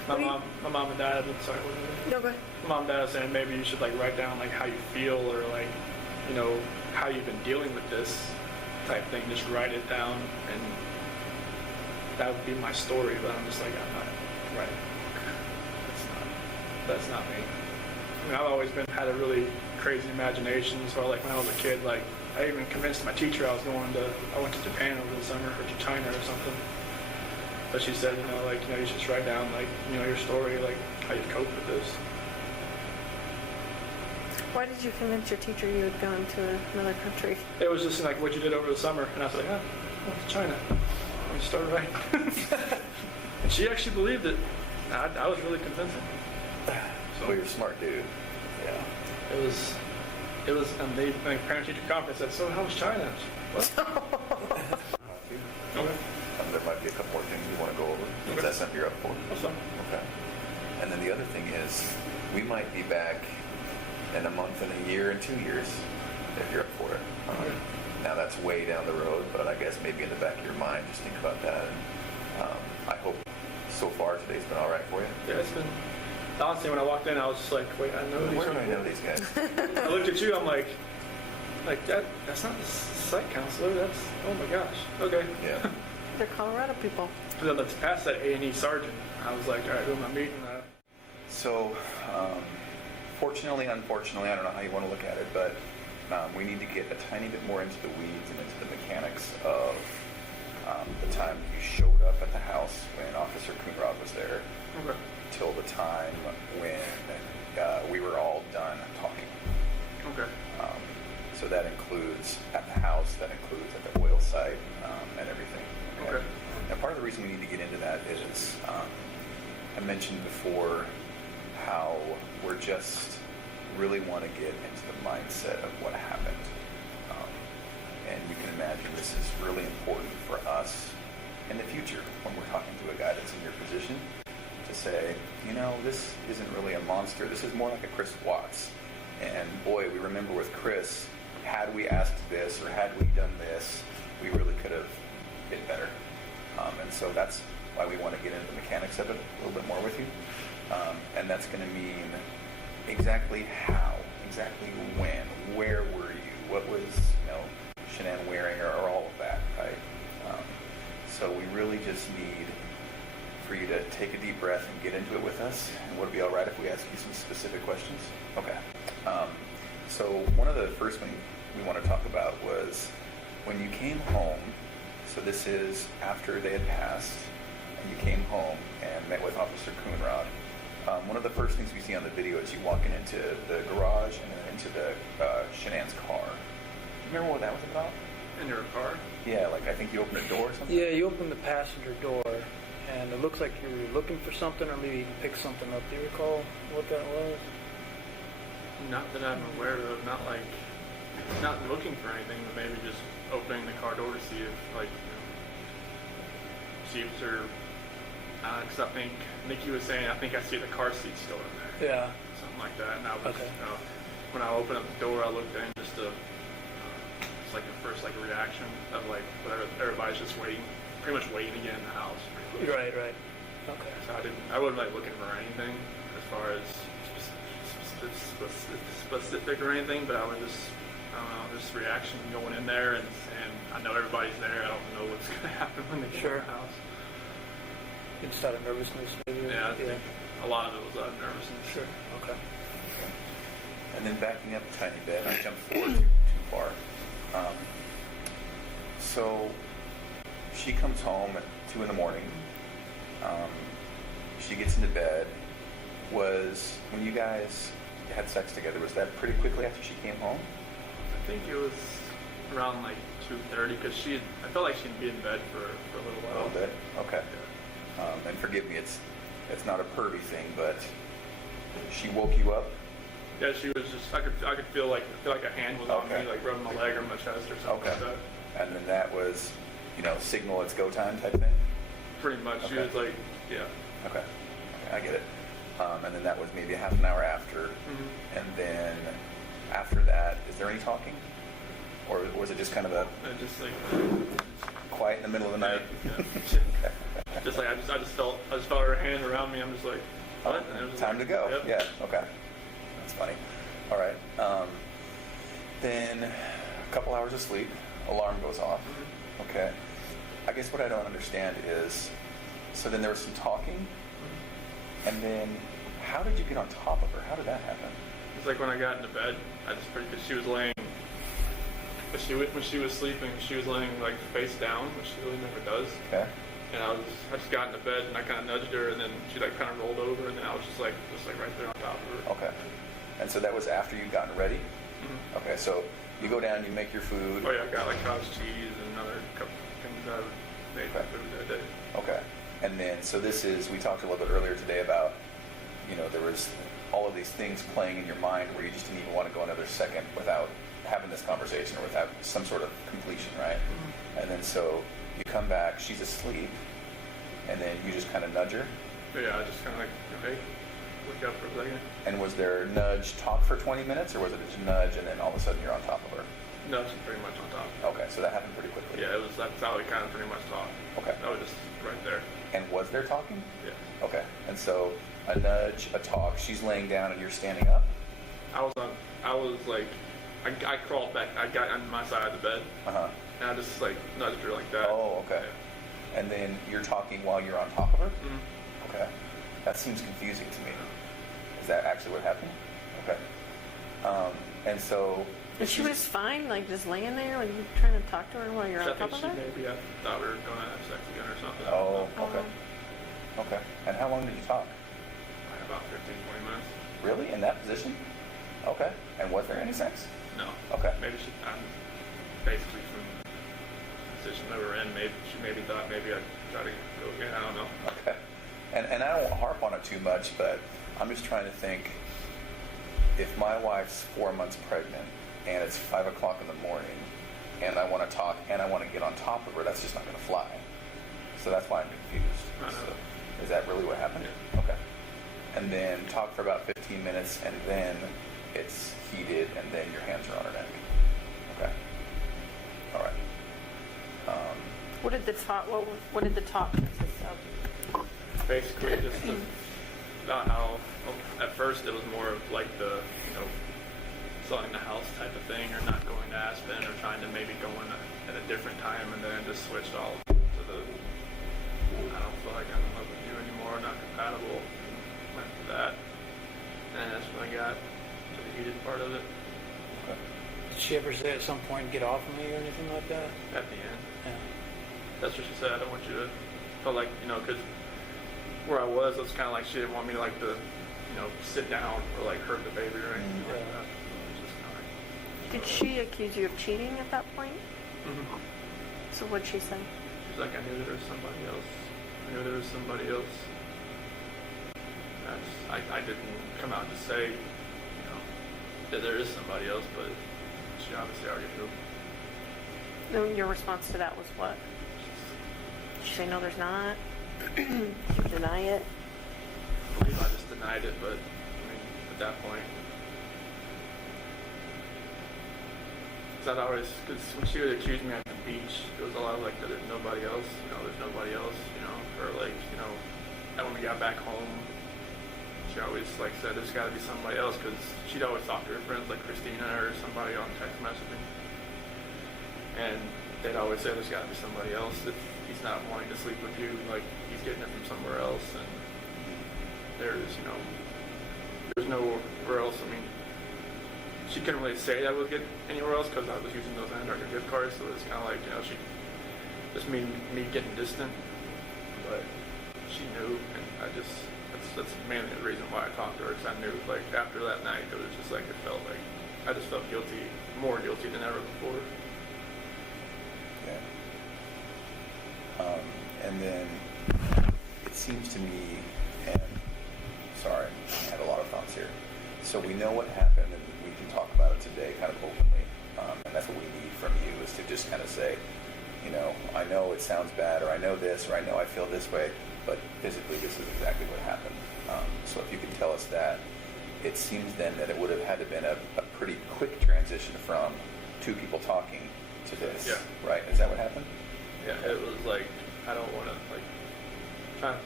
My mom and dad, sorry, what was it? No, go ahead. My mom and dad was saying maybe you should like write down like how you feel or like, you know, how you've been dealing with this type thing. Just write it down, and that would be my story. But I'm just like, I'm not writing. That's not me. I mean, I've always had a really crazy imagination. So like when I was a kid, like I even convinced my teacher I went to Japan over the summer or to China or something. But she said, you should just write down like, your story, like how you cope with this. Why did you convince your teacher you had gone to another country? It was just like what you did over the summer, and I was like, I went to China. And you start writing. And she actually believed it. I was really convincing. So you're a smart dude. Yeah. It was, and they parent-teacher conference said, so how was China? What? Okay. There might be a couple more things you want to go over. Is that something you're up for? That's fine. Okay. And then the other thing is, we might be back in a month and a year and 2 years, if you're up for it. Okay. Now that's way down the road, but I guess maybe in the back of your mind, just think about that. And I hope so far today's been all right for you. Yeah, it's been. Honestly, when I walked in, I was just like, wait, I know these Where do people. I know these guys? I looked at you, I'm like that's not the site counselor. That's, oh my gosh. Okay. Yeah. They're Colorado people. And then let's pass that A&E sergeant. I was like, all right, who am I meeting? So, fortunately, unfortunately, I don't know how you want to look at it, but we need to get a tiny bit more into the weeds and into the mechanics of the time you showed up at the house when Officer Coonrod was there, Okay. till the time when we were all done talking. Okay. So that includes at the house, that includes at the oil site, and everything. Okay. And part of the reason we need to get into that is, I mentioned before how we're just really want to get into the mindset of what happened. And you can imagine this is really important for us in the future when we're talking to a guy that's in your position to say, this isn't really a monster. This is more like a Chris Watts. And boy, we remember with Chris, had we asked this or had we done this, we really could have been better. And so that's why we want to get into the mechanics of it a little bit more with you. And that's going to mean exactly how, exactly when, where were you, what was, Shanann wearing, or all of that, right? So we really just need for you to take a deep breath and get into it with us. And would it be all right if we ask you some specific questions? Okay. So one of the first things we want to talk about was when you came home. So this is after they had passed, and you came home and met with Officer Coonrod. One of the first things we see on the video is you walking into the garage and then into the Shanann's car. Do you remember what that was about? In your car? Yeah, like I think you opened a door or something? Yeah, you opened the passenger door, and it looks like you were looking for something, or maybe you picked something up. Do you recall what that was? Not that I'm aware of. Not looking for anything, but maybe just opening the car door to see if, seats are. Because I think Nikki was saying, I think I see the car seat still in there. Yeah. Something like that. And I was, Okay. When I opened up the door, I looked in just to. It's like the first reaction of whatever, everybody's just waiting, pretty much waiting to get in the house. Right. Okay. So I wasn't looking for anything as far as specific or anything, but I was just, I don't know, just reaction going in there, and I know everybody's there. I don't know what's going to happen when they get in the house. Just out of nervousness, maybe. Yeah, I think a lot of it was out of nervousness. Sure. Okay. And then backing up a tiny bit, I jumped forward too far. So she comes home at 2 in the morning. She gets into bed. Was when you guys had sex together, was that pretty quickly after she came home? I think it was around 2:30 because I felt like she'd be in bed for a little while. A little bit. Okay. And forgive me, it's not a pervy thing, but she woke you up. Yeah, she was just. I could feel like a hand was on me, rubbing my leg or my chest or something like that. And then that was, signal it's go time type thing. Pretty much. Okay. She was like, yeah. Okay, I get it. And then that was maybe a half an hour after. Mm-hmm. And then after that, is there any talking, or was it just kind of a Just quiet in the middle of the night? Yeah. Okay. Just like I just felt her hand around me. I'm just like, what? And it was Time to go. Yep. Yeah. Okay. That's funny. All right. Then a couple hours of sleep. Alarm goes off. Mm-hmm. Okay. I guess what I don't understand is, so then there was some talking, and then how did you get on top of her? How did that happen? It's like when I got into bed, because she was laying, when she was sleeping, she was laying like face down, which she really never does. Okay. And I just got into bed and I kind of nudged her, and then she like kind of rolled over, and then I was just like right there on top of her. Okay. And so that was after you'd gotten ready? Mm-hmm. Okay, so you go down, you make your food. Oh yeah, I got like cottage cheese and another couple things I made for food that day. Okay. And then, so this is, we talked a little bit earlier today about, there was all of these things playing in your mind where you just didn't even want to go another second without having this conversation or without some sort of completion, right? Mm-hmm. And then so you come back, she's asleep, and then you just kind of nudge her. But yeah, I just kind of like, hey, look up for a second. And was there nudge talk for 20 minutes, or was it just nudge and then all of a sudden you're on top of her? No, she's pretty much on top. Okay, so that happened pretty quickly. Yeah, that's how we kind of pretty much talked. Okay. I was just right there. And was there talking? Yeah. Okay, and so a nudge, a talk, she's laying down and you're standing up? I was like, I crawled back, I got on my side of the bed, Uh-huh. and I just like nudged her like that. Oh, okay. Yeah. And then you're talking while you're on top of her? Mm-hmm. Okay. That seems confusing to me. Is that actually what happened? Okay. And so... And she was fine, like just laying there, like you trying to talk to her while you're on I top think of her? maybe I thought we were going to have sex again or something. Oh, okay. Okay. And how long did you talk? Like about 15, 20 minutes. Really? In that position? Okay. And was there any sex? No. Okay. Maybe I'm basically from the position that we're in. Maybe she thought maybe I'd try to go again. I don't know. Okay. And I don't harp on it too much, but I'm just trying to think, if my wife's 4 months pregnant and it's 5 o'clock in the morning and I want to talk and I want to get on top of her, that's just not going to fly. So that's why I'm confused. I know. So, is that really what happened? Yeah. Okay. And then talk for about 15 minutes and then it's heated and then your hands are on her neck. Okay. All right. What did the talk consist of? Basically, just about how at first it was more of like the selling the house type of thing, or not going to Aspen, or trying to maybe go in at a different time, and then it just switched all to the I don't feel like I'm in love with you anymore, not compatible. And went for that, and that's when I got to the heated part of it. Okay. Did she ever say at some point, get off of me or anything like that? At the end, Yeah. that's what she said. I don't want you to feel like because where I was, it was kind of like she didn't want me to sit down or like hurt the baby or anything like that. It was just kind of like, Did she accuse you of cheating at that point? mm-hmm. So what'd she say? She's like, I knew there was somebody else. I knew there was somebody else. I didn't come out to say, that there is somebody else, but she obviously already knew. Then your response to that was what? Did she say, no, there's not? Did you deny it? I believe I just denied it, but at that point, because when she would accuse me at the beach, it was a lot of like, there's nobody else, there's nobody else, or like, and when we got back home, she always like said there's got to be somebody else, because she'd always talk to her friends like Christina or somebody on text messaging, and they'd always say there's got to be somebody else, that he's not wanting to sleep with you, like he's getting it from somewhere else, and there's nowhere else. She couldn't really say that I would get anywhere else because I was using those Antarctica gift cards, so it was kind of like, she just me getting distant, but she knew, and that's mainly the reason why I talked to her, because I knew, like, after that night, it was just like, it felt like, I just felt guilty, more guilty than ever before. Yeah. And then it seems to me, and sorry, I have a lot of thoughts here. So we know what happened, and we can talk about it today kind of openly. And that's what we need from you, is to just kind of say, I know it sounds bad, or I know this, or I know I feel this way, but physically this is exactly what happened. So if you can tell us that, it seems then that it would have had to been a pretty quick transition from two people talking to this, Yeah. right? Is that what happened? Yeah, it was like, I don't want to, like,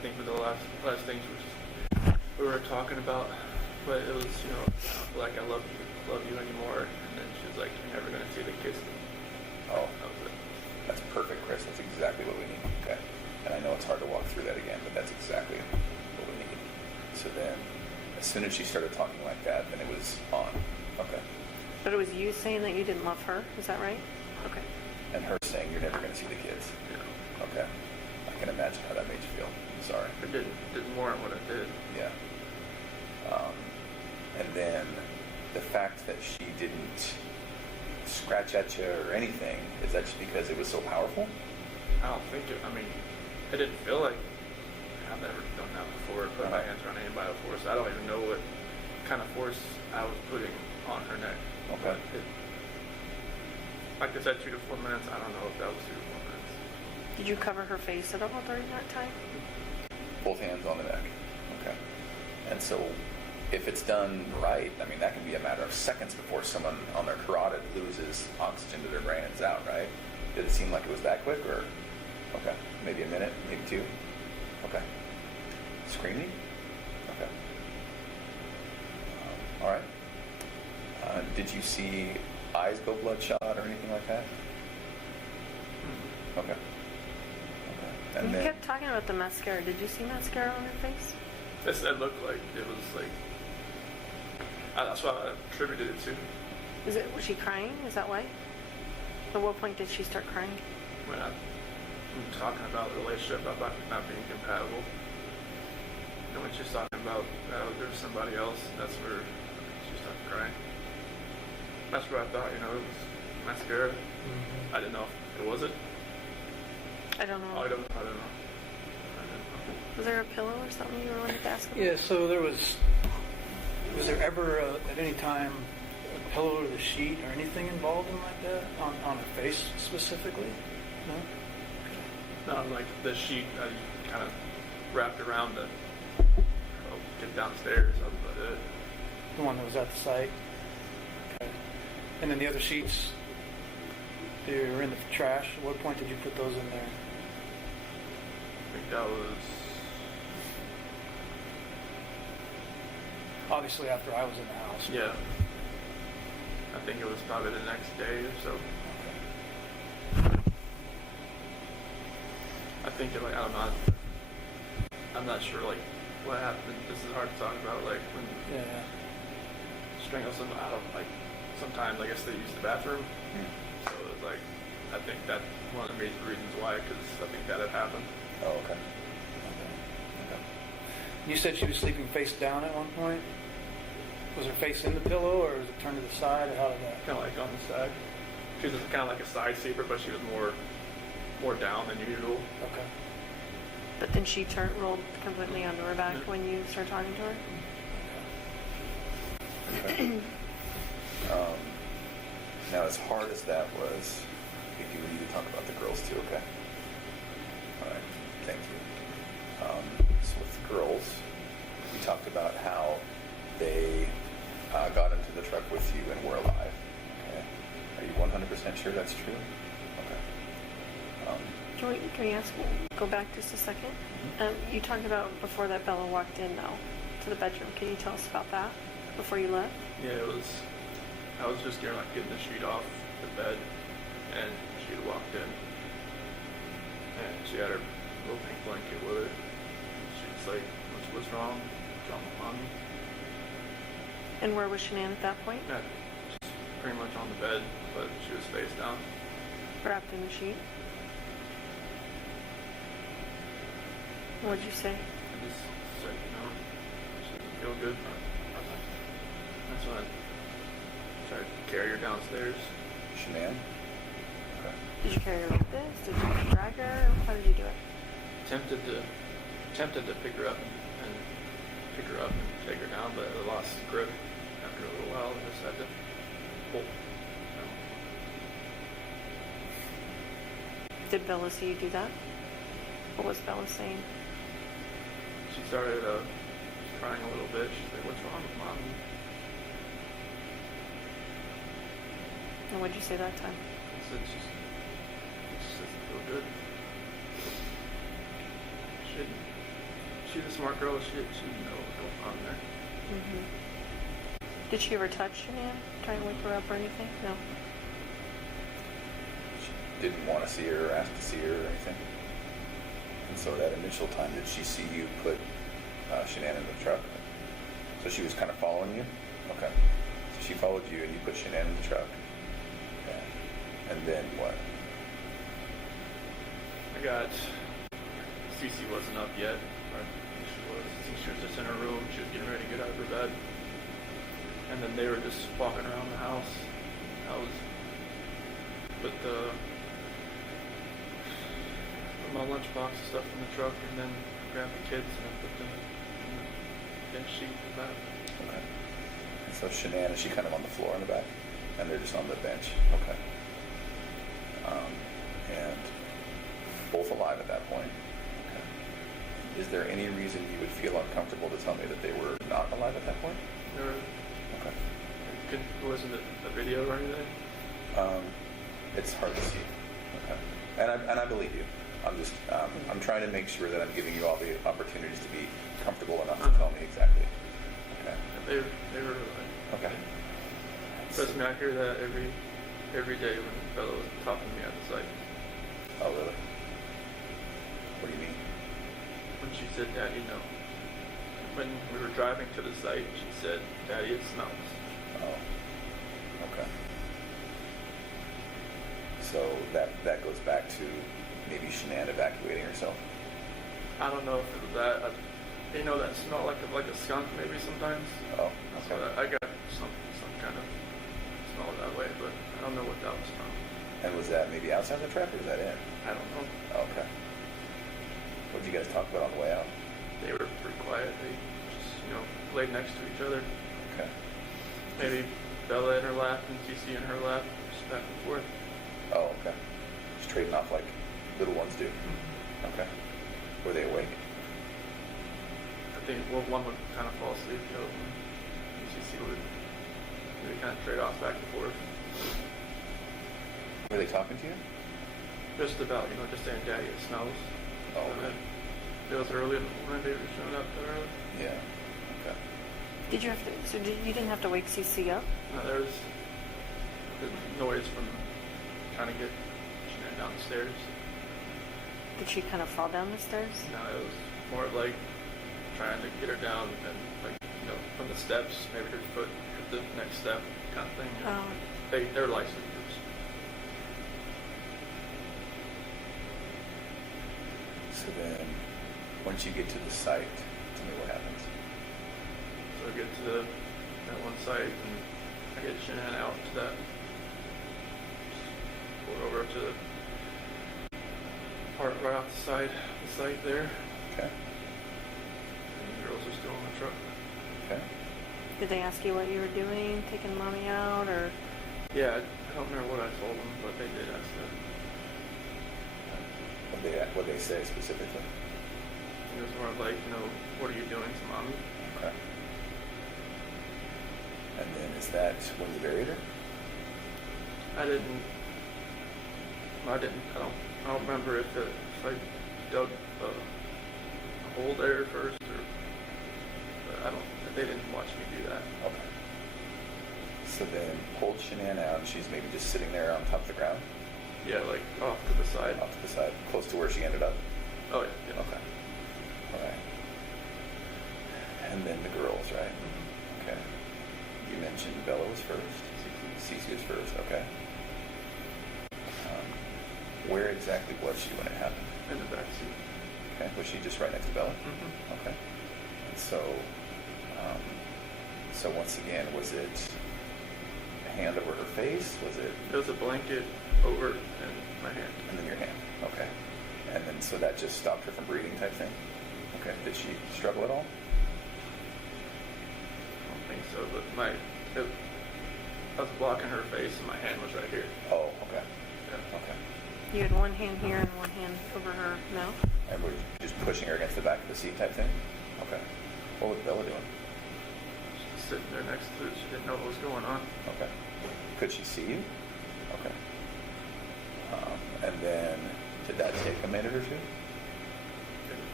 think for the last things we were talking about, but it was, you know, I don't feel like I love you anymore. And then she was like, you're never gonna see the kiss. Oh, That was it. that's perfect, Chris. That's exactly what we need. Okay. And I know it's hard to walk through that again, but that's exactly what we need. So then, as soon as she started talking like that, then it was on. Okay. But it was you saying that you didn't love her. Is that right? Okay. And her saying you're never going to see the kids. Yeah. Okay. I can imagine how that made you feel. I'm sorry. It did more than what it did. Yeah. And then the fact that she didn't scratch at you or anything, is that just because it was so powerful? I don't think it, I mean, it didn't feel like, I've never done that before, put my hands around anybody before, so I don't even know what kind of force I was putting on her neck. Okay. But like I said, 2 to 4 minutes, I don't know if that was 2 to 4 minutes. Did you cover her face at all during that time? Both hands on the neck. Okay. And so if it's done right, I mean, that can be a matter of seconds before someone on their carotid loses oxygen to their brain and is out, right? Did it seem like it was that quick, or? Okay. Maybe a minute, maybe 2? Okay. Screaming? Okay. All right. Did you see eyes go bloodshot or anything like that? Okay. Okay. And You then, kept talking about the mascara. Did you see mascara on her face? It looked like it was like, that's what I attributed it to. Was she crying? Is that why? At what point did she start crying? When I'm talking about the relationship, about not being compatible. And when she's talking about there's somebody else, that's where she started crying. That's where I thought, you know, it was mascara. Mm-hmm. I didn't know if it was it. I don't know. I don't know. Was there a pillow or something you wanted to ask about? Yeah, so was there ever at any time a pillow or the sheet or anything involved in like that on her face specifically? No? No, like the sheet I kind of wrapped around to get downstairs. That was about it. The one that was at the site? Okay. And then the other sheets, they were in the trash. At what point did you put those in there? I think that was Obviously after I was in the house. yeah. I think it was probably the next day or so. I think it, like, I don't know. I'm not sure like what happened. This is hard to talk about. Like when Yeah. strangle someone out of, like, sometimes I guess they use the bathroom. So it was like, I think that's one of the major reasons why, because I think that had happened. oh, okay. Okay. You said she was sleeping face down at one point? Was her face in the pillow or was it turned to the side, or how did that? Kind of like on the side. She was kind of like a side sleeper, but she was more down than usual. Okay. But then she rolled completely onto her back when you started talking to her? Okay. Now, as hard as that was, we need to talk about the girls too, okay? All right, thank you. So with the girls, we talked about how they got into the truck with you and were alive. Okay. Are you 100% sure that's true? Okay. Can we go back just a second? You talked about before that Bella walked in, though, to the bedroom. Can you tell us about that before you left? Yeah, I was just getting the sheet off the bed, and she had walked in, and she had her little pink blanket with her. She was like, what's wrong? Drama, mommy. And where was Shanann at that point? Yeah, just pretty much on the bed, but she was face down. Wrapped in the sheet? What'd you say? I just said, you know, she doesn't feel good. That's when I tried to carry her downstairs. Shanann? Okay. Did you carry her like this? Did you drag her? How did you do it? Tempted to pick her up and take her down, but I lost grip after a little while and just had to pull. Did Bella see you do that? What was Bella saying? She started crying a little bit. She's like, what's wrong with mommy? And what'd you say that time? I said, it just doesn't feel good. a smart girl. She know what's going on there. Did she ever touch Shanann? Try and wake her up or anything? No. She didn't want to see her or ask to see her or anything. And so that initial time, did she see you put Shanann in the truck? So she was kind of following you? Okay. So she followed you and you put Shanann in the truck. Okay. And then what? Cece wasn't up yet. I think she was. I think she was just in her room. She was getting ready to get out of her bed. And then they were just walking around the house. I was with my lunchbox and stuff in the truck, and then grabbed the kids and I put them in the bench seat in the back. Okay. And so Shanann, is she kind of on the floor in the back? And they're just on the bench? Okay. And both alive at that point? Okay. Is there any reason you would feel uncomfortable to tell me that they were not alive at that point? They were. Okay. Wasn't it a video or anything? It's hard to see. Okay. And I believe you. I'm just I'm trying to make sure that I'm giving you all the opportunities to be comfortable enough to tell me exactly. Okay. They were alive. Okay. Trust me, I hear that every day when Bella was talking to me at the site. Oh, really? What do you mean? When she said, "Daddy, no." When we were driving to the site, she said, "Daddy, it smells." Oh. Okay. So that goes back to maybe Shanann evacuating herself. I don't know if it was that. You know that smell like a skunk maybe sometimes. Oh. That's Okay. what I got some kind of smell that way, but I don't know what that was from. And was that maybe outside the truck or was that in? I don't know. Okay. What did you guys talk about on the way out? They were pretty quiet. They just laid next to each other. Okay. Maybe Bella in her lap and Cece in her lap, just back and forth. Oh, okay. Just trading off like little ones do. Okay. Were they awake? I think one would kind of fall asleep, and Cece would maybe kind of trade off back and forth. Were they talking to you? Just about, just saying, "Daddy, it smells." Oh, okay. It was early in the morning. They were showing up that early. Yeah. Okay. Did you have to? So you didn't have to wake CC up? No, there was noise from trying to get Shanann down the stairs. Did she kind of fall down the stairs? No, it was more like trying to get her down and from the steps, maybe her foot hit the next step kind of thing. Oh. They're light sleepers. So then, once you get to the site, tell me what happens. So I get to that one site and I get Shanann out to that. Pull over to the part right off the site there. Okay. And the girls are still in the truck. Okay. Did they ask you what you were doing, taking mommy out, or? Yeah, I don't remember what I told them, but they did ask that. What they say specifically? It was more like, what are you doing to mommy? Okay. And then is that when you buried her? I don't remember if I dug a hole there first but they didn't watch me do that. Okay. So then pulled Shanann out and she's maybe just sitting there on top of the ground? Yeah, like off to the side. Off to the side, close to where she ended up? Oh, yeah. Okay. All right. And then the girls, right? Okay. You mentioned Bella was first. Cece was first. Okay. Where exactly was she when it happened? In the back seat. Okay. Was she just right next to Bella? Mm-hmm. Okay. And so once again, was it a hand over her face? Was it? There was a blanket over and my hand. And then your hand. Okay. And then so that just stopped her from breathing type thing? Okay. Did she struggle at all? I don't think so, but I was blocking her face and my hand was right here. Oh, okay. Yeah. Okay. You had one hand here and one hand over her mouth? And we're just pushing her against the back of the seat type thing? Okay. What was Bella doing? Just sitting there next to it. She didn't know what was going on. Okay. Could she see you? Okay. And then, did that take a minute or two?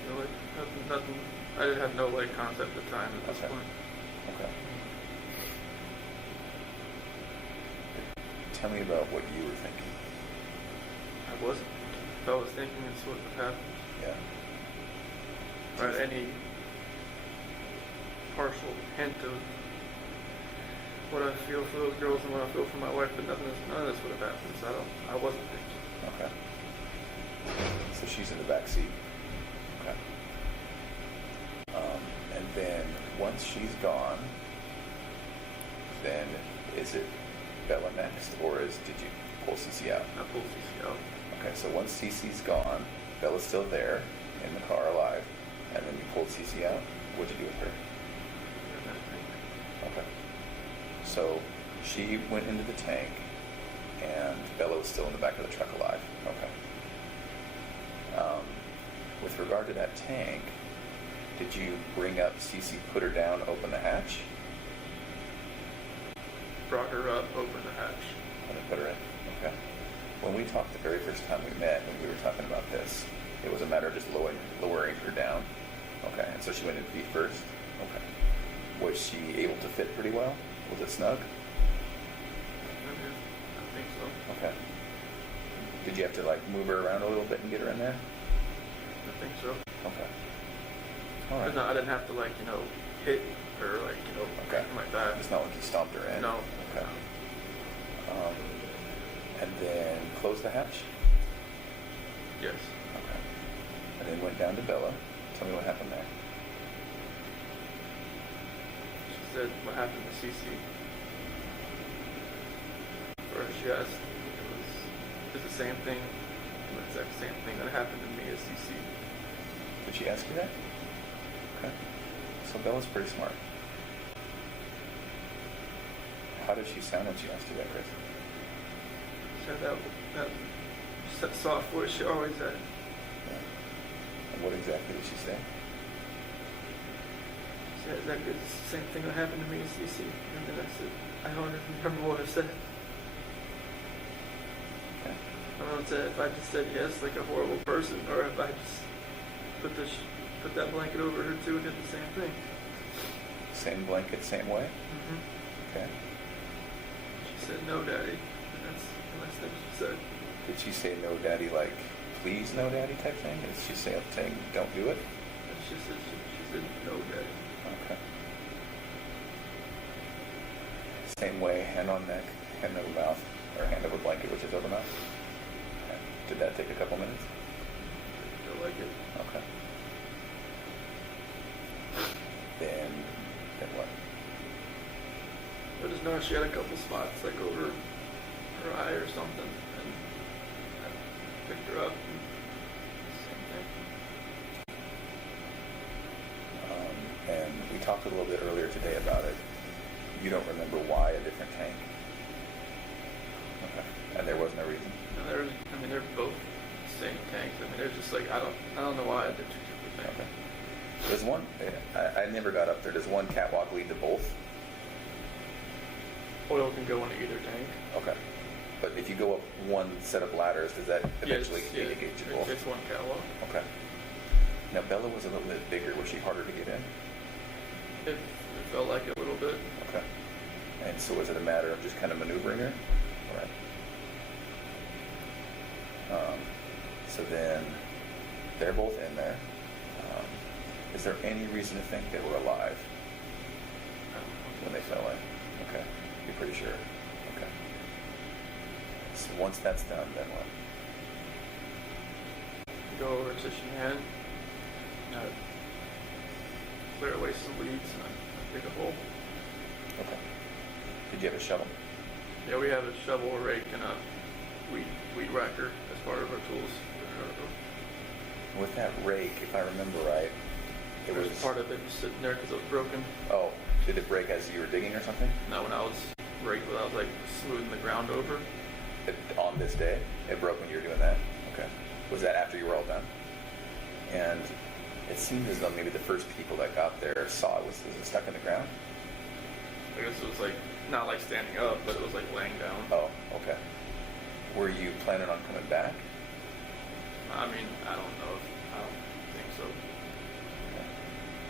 No, like, nothing. I didn't have no like concept of time at this Okay. point. Okay. Tell me about what you were thinking. I wasn't. If I was thinking, it's what would happen. Yeah. Or any partial hint of what I feel for those girls and what I feel for my wife, but none of this would have happened. So I wasn't thinking. Okay. So she's in the back seat. Okay. And then once she's gone, then is it Bella next, or did you pull Cece out? I pulled CC out. Okay, so once Cece's gone, Bella's still there in the car alive, and then you pulled Cece out. What'd you do with her? And I think Okay. So she went into the tank, and Bella was still in the back of the truck alive. Okay. With regard to that tank, did you bring up Cece, put her down, open the hatch? brought her up, opened the hatch. And then put her in. Okay. When we talked the very first time we met, when we were talking about this, it was a matter of just lowering her down. Okay. And so she went in feet first. Okay. Was she able to fit pretty well? Was it snug? I think so. Okay. Did you have to like move her around a little bit and get her in there? I think so. Okay. All right. No, I didn't have to like, hit her like, Okay. like that. It's not like you stomped her in. No. Okay. And then close the hatch. Yes. Okay. And then went down to Bella. Tell me what happened there. She said what happened to Cece. Or she asked is the same thing, the exact same thing that happened to me as Cece. Did she ask you that? Okay. So Bella's pretty smart. How did she sound when she asked you that, Chris? She had that soft voice she always had. Yeah. And what exactly did she say? She said exactly the same thing that happened to me as Cece. And then I said, I don't remember what I said. Okay. I don't know if I just said yes, like a horrible person, or if I just put that blanket over her too and did the same thing. Same blanket, same way? Mm-hmm. Okay. She said, no, Daddy. And that's the last thing she said. Did she say no, Daddy, like, please, no, Daddy type thing? Did she say saying, don't do it? And she said, no, Daddy. Okay. Same way, hand on neck, hand over mouth, or hand over blanket, which is over mouth? Okay. Did that take a couple minutes? I feel like it. Okay. Then what? I just know she had a couple spots like over her eye or something, and I picked her up. And same thing. And we talked a little bit earlier today about it. You don't remember why a different tank? Okay. And there was no reason? No, they're both the same tanks. They're just like I don't know why they're two different things. Okay. Does one? I never got up there. Does one catwalk lead to both? Oil can go into either tank. Okay. But if you go up one set of ladders, does that eventually indicate you both? It's one catwalk. Okay. Now Bella was a little bit bigger. Was she harder to get in? It felt like it a little bit. Okay. And so was it a matter of just kind of maneuvering her? All right. So then they're both in there. Is there any reason to think they were alive when they fell in? Okay. You're pretty sure? Okay. So once that's done, then what? Go over to Shanann, clear away some weeds, and I dig a hole. Okay. Did you have a shovel? Yeah, we have a shovel, a rake, and a weed whacker as part of our tools. With that rake, if I remember right, it was part of it just sitting there because it was broken. Oh, did it break as you were digging or something? Now when I was like smoothing the ground over. On this day, it broke when you were doing that. Okay. Was that after you were all done? And it seemed as though maybe the first people that got there saw it. Was it stuck in the ground? I guess it was like not like standing up, but it was like laying down. Oh, okay. Were you planning on coming back? I mean, I don't think so.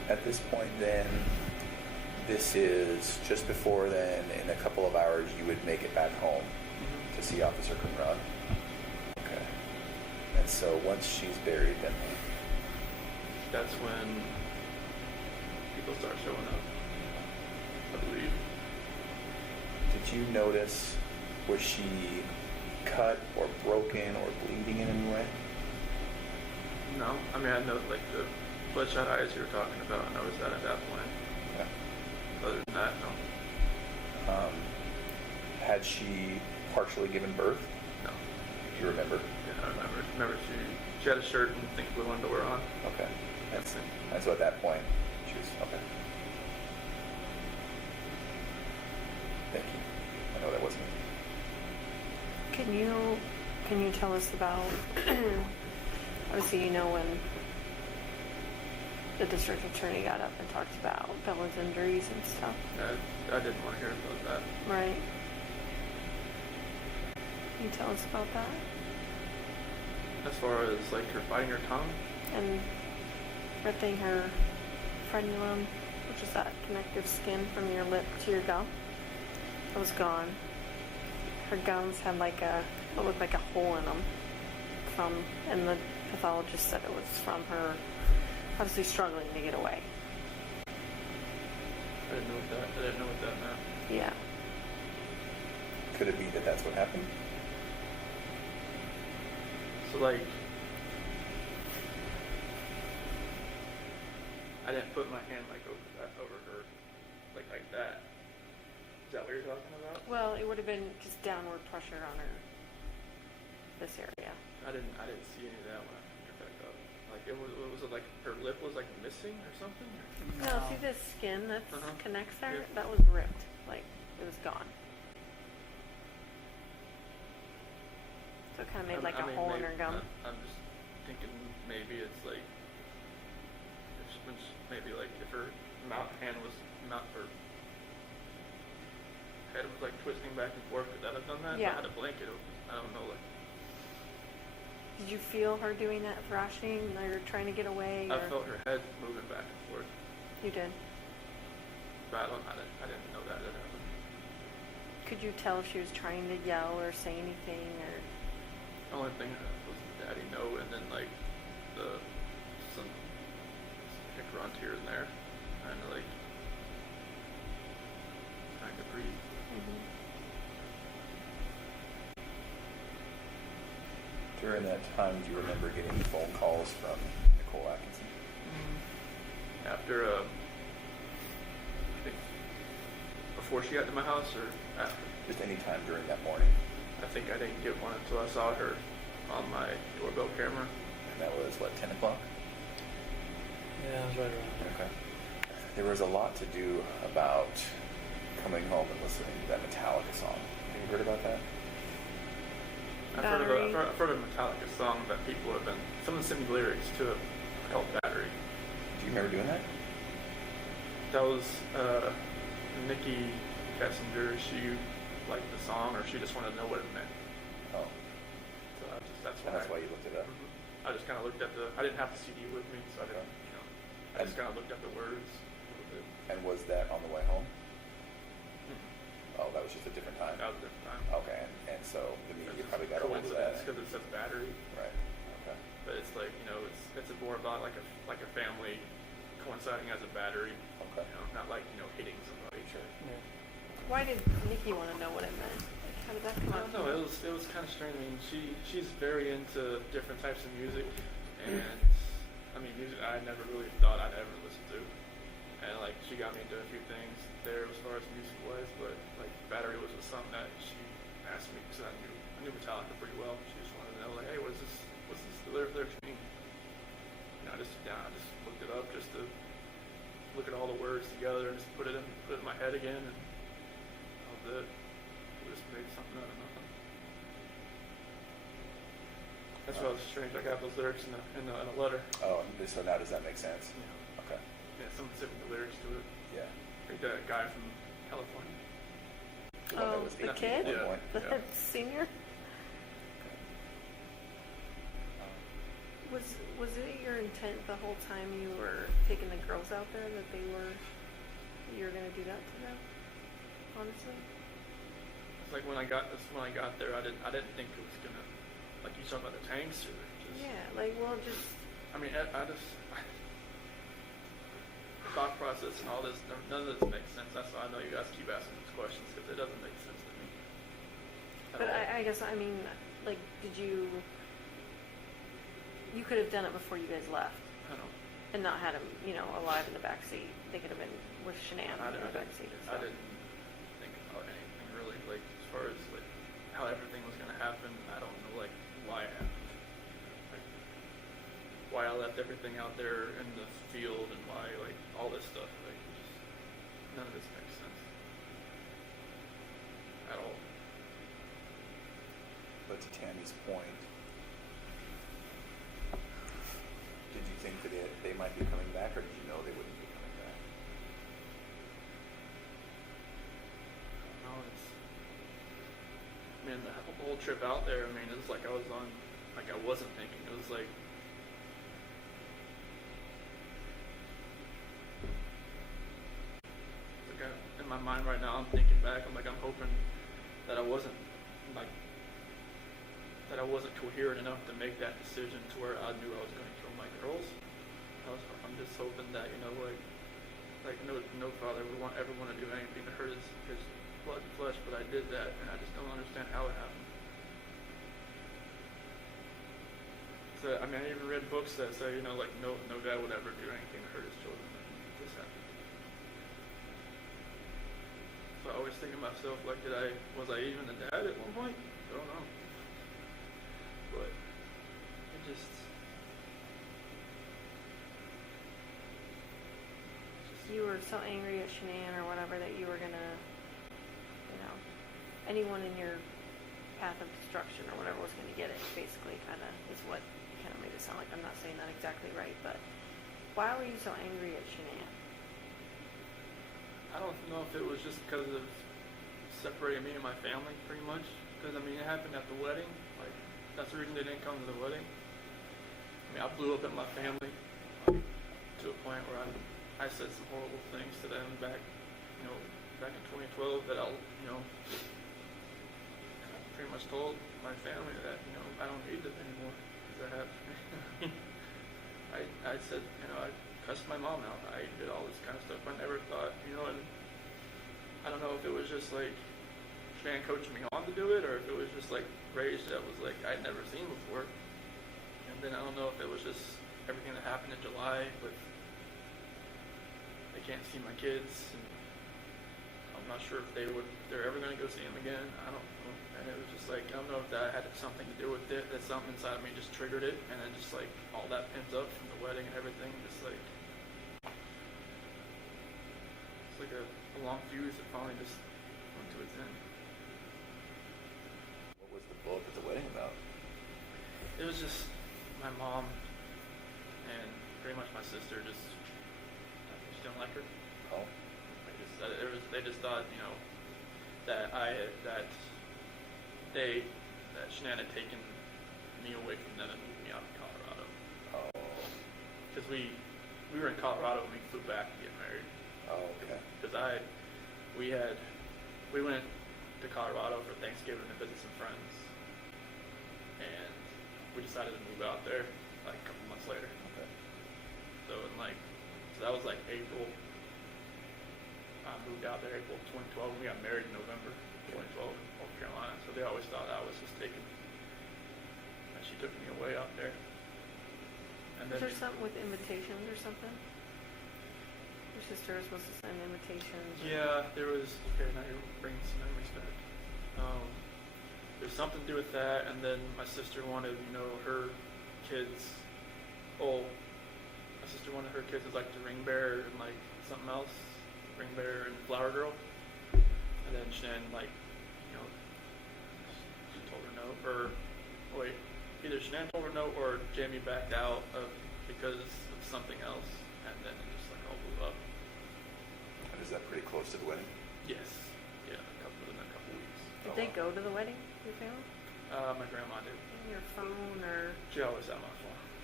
at this point then, this is just before then, in a couple of hours, you would make it back home to see Officer Conrad. Okay. And so once she's buried, then That's when people start showing up, I believe. did you notice, was she cut or broken or bleeding in any way? No, I mean, I know like the bloodshot eyes you were talking about. I noticed that at that point. Yeah. Other than that, no. Had she partially given birth? No. Do you remember? Yeah, I remember. Remember, she had a shirt and I think blue underwear on. Okay. That's it. And so at that point, she was, okay. Thank you. I know that wasn't me. Can you tell us about, obviously you know when the district attorney got up and talked about Bella's injuries and stuff, I didn't want to hear about that. right? Can you tell us about that? As far as like her biting her tongue, And ripping her frenulum, which is that connective skin from your lip to your gum, it was gone. Her gums had what looked like a hole in them and the pathologist said it was from her obviously struggling to get away. I didn't know what that meant. Yeah. Could it be that that's what happened? So like, I didn't put my hand like over her, like that. Is that what you're talking about? Well, it would have been just downward pressure on her, this area. I didn't see any of that when I picked her back up. Like was it like her lip was like missing or something? No, see this skin that connects there? Yeah. That was ripped. Like, it was gone. So it kind of made a hole in her gum. I'm just thinking maybe it's like, maybe like if her hand was her head was like twisting back and forth, could that have done that? Yeah. If I had a blanket open, I don't know, like. Did you feel her doing that thrashing or trying to get away? I Or? felt her head moving back and forth, You did. but I didn't know that happened. Could you tell if she was trying to yell or say anything or? The only thing was Daddy no, and then like some like a grunt here and there, kind of breathe. Mm-hmm. During that time, do you remember getting phone calls from Nicole Atkinson? After, I think, before she got to my house or after? Just any time during that morning. I think I didn't get one until I saw her on my doorbell camera. And that was, what, 10 o'clock? Yeah, I was right around there. Okay. There was a lot to do about coming home and listening to that Metallica song. Have you heard about that? I've heard of a Metallica song that people have been, someone sent me lyrics to it called Battery. Do you remember doing that? That was Nikki Kessinger. She liked the song, or she just wanted to know what it meant. Oh. So that's Why you looked it up. I just kind of looked at I didn't have the CD with me, so I didn't, I just kind of looked at the words a little bit. And was that on the way home? Mm-hmm. Oh, that was just a different time? That was a different time. Okay, and so the media probably got a hold of that. Because it says Battery. Right, okay. But it's like, it's more about like a family coinciding as a battery. Okay. Not like, hitting somebody. Sure. Yeah. Why did Nikki want to know what it meant? Like, how did that come I out? don't know. It was kind of strange. I mean, she's very into different types of music, and I mean, music I never really thought I'd ever listen to. And like, she got me into a few things there as far as music wise, but like, Battery was just something that she asked me because I knew Metallica pretty well. She just wanted to know, like, hey, what's this the lyrics mean? I just looked it up just to look at all the words together and just put it in my head again, and that was it. We just made something out of nothing. That's why it was strange. I got those lyrics in a letter. Oh, so now does that make sense? Yeah. Okay. Yeah, someone sent me the lyrics to it. Yeah. Like that guy from California. The one that was the 18 kid? at one point. The senior? Was it your intent the whole time you were taking the girls out there that you were gonna do that to them? Honestly. It's like when I got there, I didn't think it was gonna, like you talking about the tanks or just. Yeah, like just. I mean, I just thought process and all this. None of this makes sense. That's why I know you guys keep asking these questions because it doesn't make sense to me. But I guess I mean, like, did you? You could have done it before you guys left. I don't know. And not had him, alive in the back seat. They could have been with Shanann in the back seat. I didn't think about anything really, like as far as like how everything was gonna happen. I don't know like why it happened, like why I left everything out there in the field and why like all this stuff. Like just, none of this makes sense at all. But to Tammy's point, did you think that they might be coming back, or did you know they wouldn't be coming back? No, the whole trip out there, I mean, it was like I wasn't thinking. It was like, in my mind right now, I'm thinking back, I'm hoping that I wasn't coherent enough to make that decision to where I knew I was going to kill my girls. I'm just hoping that, no father would ever want to do anything to hurt his blood and flesh, but I did that, and I just don't understand how it happened. So, I mean, I even read books that say, no dad would ever do anything to hurt his children, and this happened. So I always think of myself, like, was I even a dad at one point? I don't know. But it just You were so angry at Shanann or whatever that you were gonna, anyone in your path of destruction or whatever was gonna get it. Basically, kind of is what kind of made it sound like. I'm not saying that exactly right, but why were you so angry at Shanann? I don't know if it was just because of separating me and my family, pretty much. Because, I mean, it happened at the wedding. Like, that's the reason they didn't come to the wedding. I mean, I blew up at my family to a point where I said some horrible things to them back in 2012 that I pretty much told my family that, I don't need them anymore. Because I said, I cussed my mom out. I did all this kind of stuff. I never thought, and I don't know if it was just like Shanann coaching me on to do it, or if it was just like rage that was like I'd never seen before. And then I don't know if it was just everything that happened in July, but they can't see my kids, and I'm not sure if they're ever going to go see them again. I don't know. And it was just like, I don't know if that had something to do with it, that something inside of me just triggered it, and then just like all that pins up from the wedding and everything, just like it's like a long fuse that finally just went to its end. What was the blow up at the wedding about? It was just my mom and pretty much my sister just didn't like her. Oh. They just thought, that Shanann had taken me away from them and moved me out to Colorado. Oh. Because we were in Colorado when we flew back to get married. Oh, okay. Because we went to Colorado for Thanksgiving to visit some friends, and we decided to move out there like a couple months later. Okay. So that was like April. I moved out there April 2012. We got married in November 2012 in North Carolina. So they always thought I was just taking, and she took me away out there. And Is then there something with invitations or something? Your sister was supposed to send invitations. Yeah, there was. Okay, now you're bringing some memories back. There's something to do with that, and then my sister wanted, her kids. Oh, my sister wanted her kids as like the ring bearer and like something else, ring bearer and flower girl. And then Shanann she told her no, or wait, either Shanann told her no or Jamie backed out because of something else, and then it just like all blew up. And is that pretty close to the wedding? Yes. Yeah, within a couple weeks. Did they go to the wedding, your family? My grandma did. Your phone or? She always had my phone.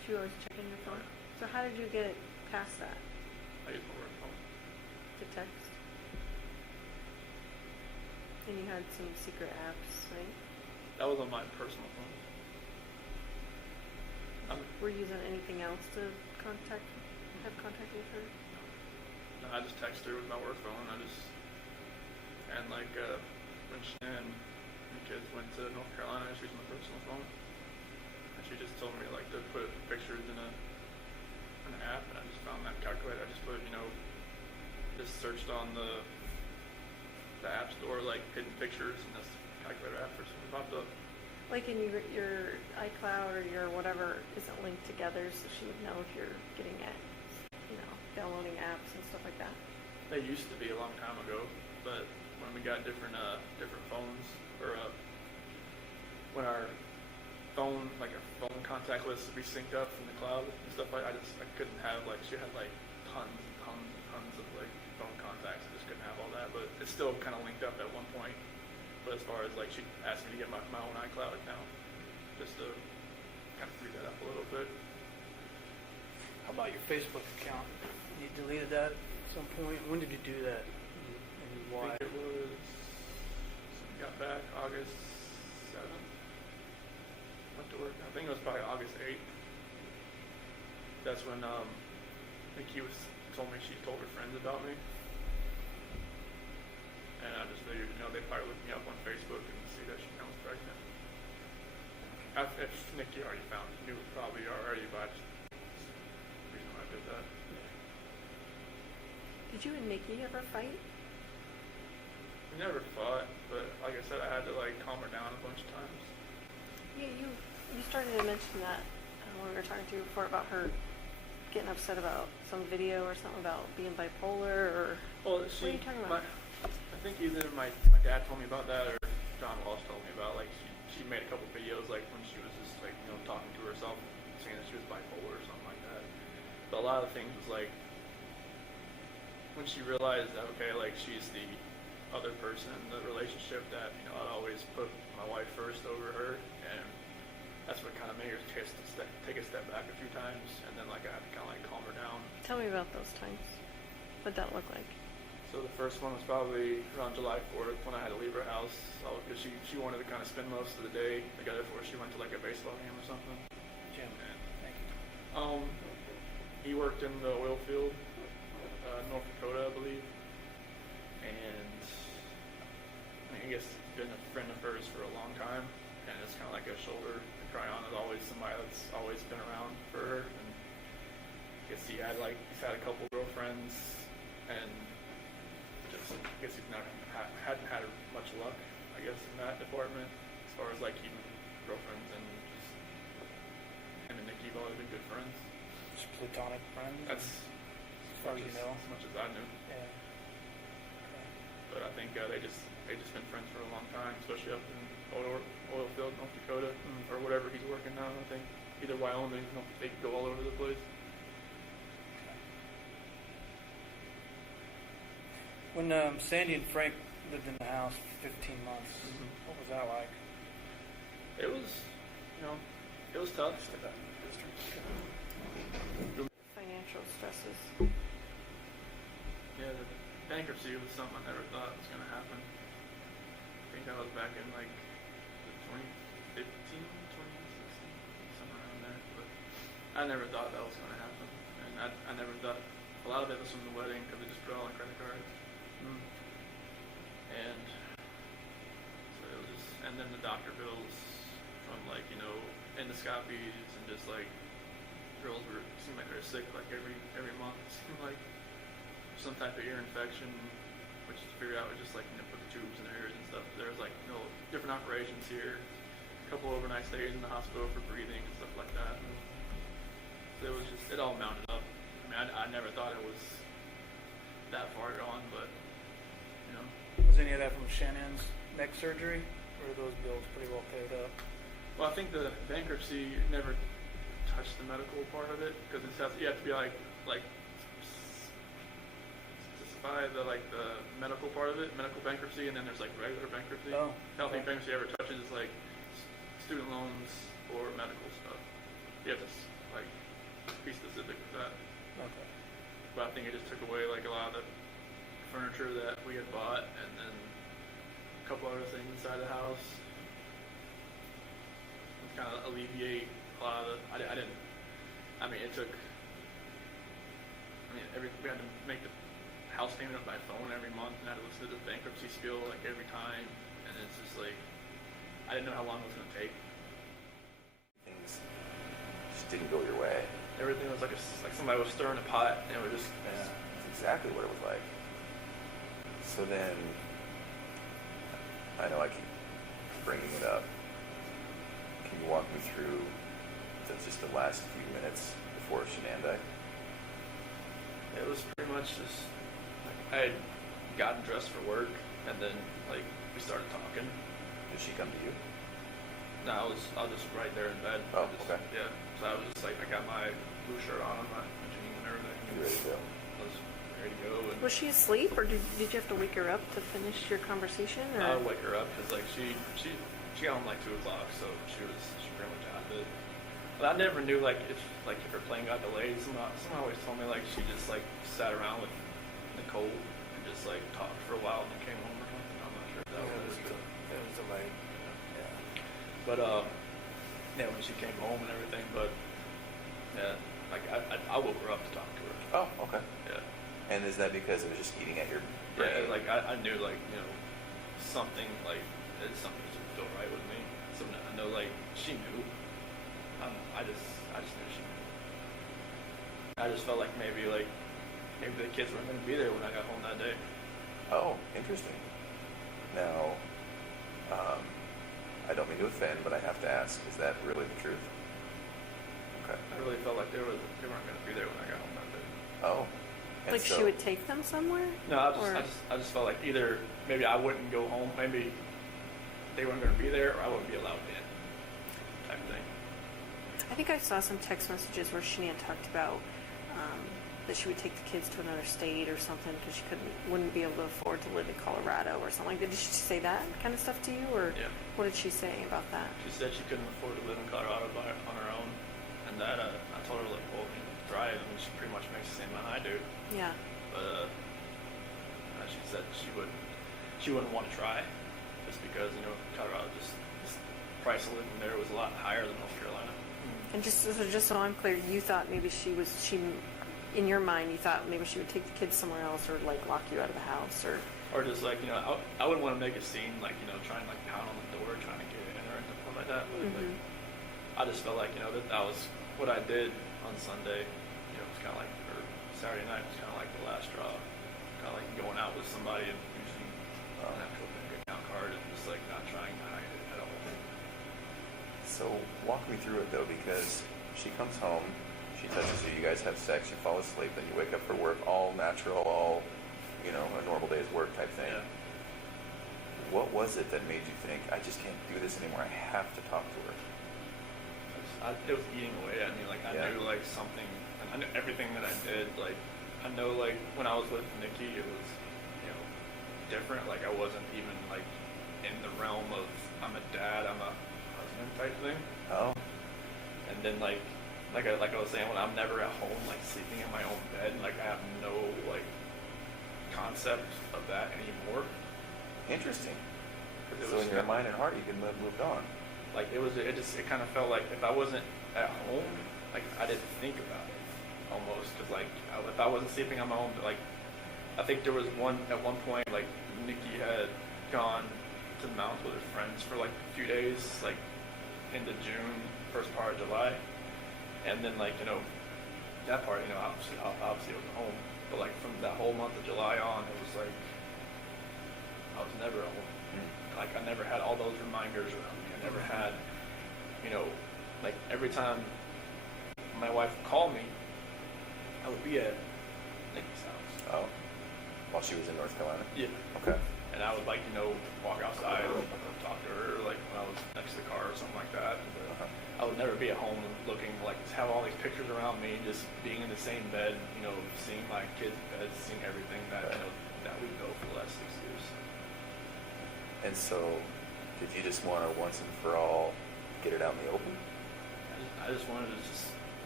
Do you always check in your phone? So how did you get past that? I use my work phone. To text? And you had some secret apps, right? That was on my personal phone. Were you using anything else to have contact with her? No, I just text her with my work phone. And like when Shanann and the kids went to North Carolina, I just used my personal phone. And she just told me like to put pictures in an app, and I just found that calculator. I just put, just searched on the app store like hidden pictures, and this calculator app first popped up. Like in your iCloud or your whatever isn't linked together, so she would know if you're getting at, downloading apps and stuff like that. They used to be a long time ago, but when we got different phones, or when our phone contact list would be synced up from the cloud and stuff like, I couldn't have she had like tons and tons and tons of like phone contacts. I just couldn't have all that, but it's still kind of linked up at one point. But as far as she asked me to get my own iCloud account, just to kind of free that up a little bit. How about your Facebook account? You deleted that at some point. When did you do that? And why? I think it was, got back August 7th. Went to work. I think it was probably August 8th. That's when Nikki told me she told her friends about me. And I just figured, they'd probably look me up on Facebook and see that I was pregnant. If Nikki already knew it probably already, but that's the reason why I did that. Did you and Nikki ever fight? We never fought, but like I said, I had to calm her down a bunch of times. Yeah, you started to mention that when we were talking to you before about her getting upset about some video or something about being bipolar, or Well, what are you talking about? I think either my dad told me about that or John Walsh told me about she made a couple videos when she was just talking to herself, saying that she was bipolar or something like that. But a lot of the things was when she realized that she's the other person in the relationship, that I'd always put my wife first over her, and that's what kind of made her take a step back a few times, and then I had to kind of calm her down. Tell me about those times. What'd that look like? So the first one was probably around July 4th when I had to leave her house because she wanted to kind of spend most of the day together before she went to a baseball game or something. Jim, thank you. He worked in the oil field, North Dakota, I believe, and I guess he's been a friend of hers for a long time, and it's kind of like a shoulder to cry on. There's always somebody that's always been around for her, and I guess he's had a couple girlfriends, and I guess he's hadn't had much luck, I guess, in that department as far as keeping girlfriends, and just him and Nikki have always been good friends. Just platonic friends? That's as far as you know? As much as I knew. Yeah. Okay. But I think they just been friends for a long time, especially up in oil field, North Dakota, or whatever he's working now. I think either Wyoming, they go all over the place. When Sandy and Frank lived in the house for 15 months, what was that like? It was, it was tough. Financial stresses. Yeah, the bankruptcy was something I never thought was going to happen. I think that was back in 2015, 2016, somewhere around there. But I never thought that was going to happen. And I never thought, a lot of it was from the wedding because they just put it all on credit cards. And so it was just, and then the doctor bills from endoscopies and just girls seemed like they were sick every month. It seemed like some type of ear infection, which you figured out was just put the tubes in their ears and stuff. There was different operations here, a couple overnight stays in the hospital for breathing and stuff like that. So it was just, it all mounted up. I mean, I never thought it was that far gone, but Was any of that from Shannon's neck surgery, or are those bills pretty well paid up? Well, I think the bankruptcy never touched the medical part of it because you have to be specify the medical part of it, medical bankruptcy, and then there's regular bankruptcy. Oh, I don't think bankruptcy ever touches student loans or medical stuff. You have to like be specific with that. Okay. But I think it just took away like a lot of the furniture that we had bought, and then a couple other things inside the house. Kind of alleviate a lot of the. I didn't. I mean, it took. I mean, we had to make the house payment by phone every month, and I had to listen to the bankruptcy spiel like every time, and it's just like I didn't know how long it was gonna take. Things just didn't go your way. Everything was like somebody was stirring a pot, and it was just. Yeah, that's exactly what it was like. So then, I know I keep bringing it up. Can you walk me through just the last few minutes before Shanann died? It was pretty much just like I had gotten dressed for work, and then like we started talking. Did she come to you? No, I was just right there in bed. Oh, okay. Yeah, so I was just like I got my blue shirt on, my jeans and everything. You ready to go? I was ready to go. And Was she asleep, or did you have to wake her up to finish your conversation? Or? I would wake her up because like she got home like 2 o'clock, so she pretty much out of it. But I never knew like if her plane got delayed. Someone always told me like she just like sat around with Nicole and just like talked for a while and then came home or something. I'm not sure if that was true. It was delayed. Yeah. But yeah, when she came home and everything, but yeah, like I woke her up to talk to her. Oh, okay. Yeah. And is that because it was just eating at your brain? Yeah, like I knew like something like something didn't feel right with me. So I know like she knew. I just knew she knew. I just felt like maybe the kids weren't going to be there when I got home that day. Oh, interesting. Now, I don't mean to offend, but I have to ask: is that really the truth? Okay. I really felt like they weren't going to be there when I got home that day. Oh. And Like so, she would take them somewhere? No, I just felt like either maybe I wouldn't go home, maybe they weren't going to be there, or I wouldn't be allowed in, type thing. I think I saw some text messages where Shanann talked about that she would take the kids to another state or something because she wouldn't be able to afford to live in Colorado or something like that. Did she say that kind of stuff to you, or Yeah. what did she say about that? She said she couldn't afford to live in Colorado on her own, and that I told her like, well, drive. I mean, she pretty much makes the same amount I do, Yeah. but she said she wouldn't want to try, just because Colorado just the price of living there was a lot higher than North Carolina. And just so I'm clear, you thought maybe she in your mind, you thought maybe she would take the kids somewhere else or like lock you out of the house or Or just like I wouldn't want to make a scene like trying to like pound on the door trying to get in or anything like that. But, like, I just felt like that was what I did on Sunday. It's kind of like or Saturday night was kind of like the last straw. Kind of like going out with somebody and using an actual bank account card and just like not trying to hide it at all. So walk me through it though, because she comes home, she touches you, you guys have sex, you fall asleep, then you wake up for work, all natural, all a normal day's work type thing. Yeah. What was it that made you think, I just can't do this anymore, I have to talk to her? It was eating away at me. Like I Yeah. knew like something, and I knew everything that I did. Like I know like when I was with Nikki, it was different. Like I wasn't even like in the realm of I'm a dad, I'm a husband type thing. Oh. And then like I was saying, when I'm never at home, like sleeping in my own bed, like I have no like concept of that anymore. Interesting. 'Cause it So was in your mind and heart, you can moved on. like it kind of felt like if I wasn't at home, like I didn't think about it almost, because like if I wasn't sleeping on my own, like I think there was at one point like Nikki had gone to the mountains with her friends for like a few days, like into June, first part of July, and then like that part obviously I was home, but like from that whole month of July on, it was like I was never at home. Like I never had all those reminders around me. I never had, like every time my wife would call me, I would be at Nikki's house. Oh. While she was in North Carolina? Yeah. Okay. And I would like, walk outside and talk to her, like when I was next to the car or something like that. But I would never be at home looking like have all these pictures around me, just being in the same bed, seeing my kids' beds, seeing everything that that we built for the last 6 years. And so, did you just want to once and for all get it out in the open? I just wanted to just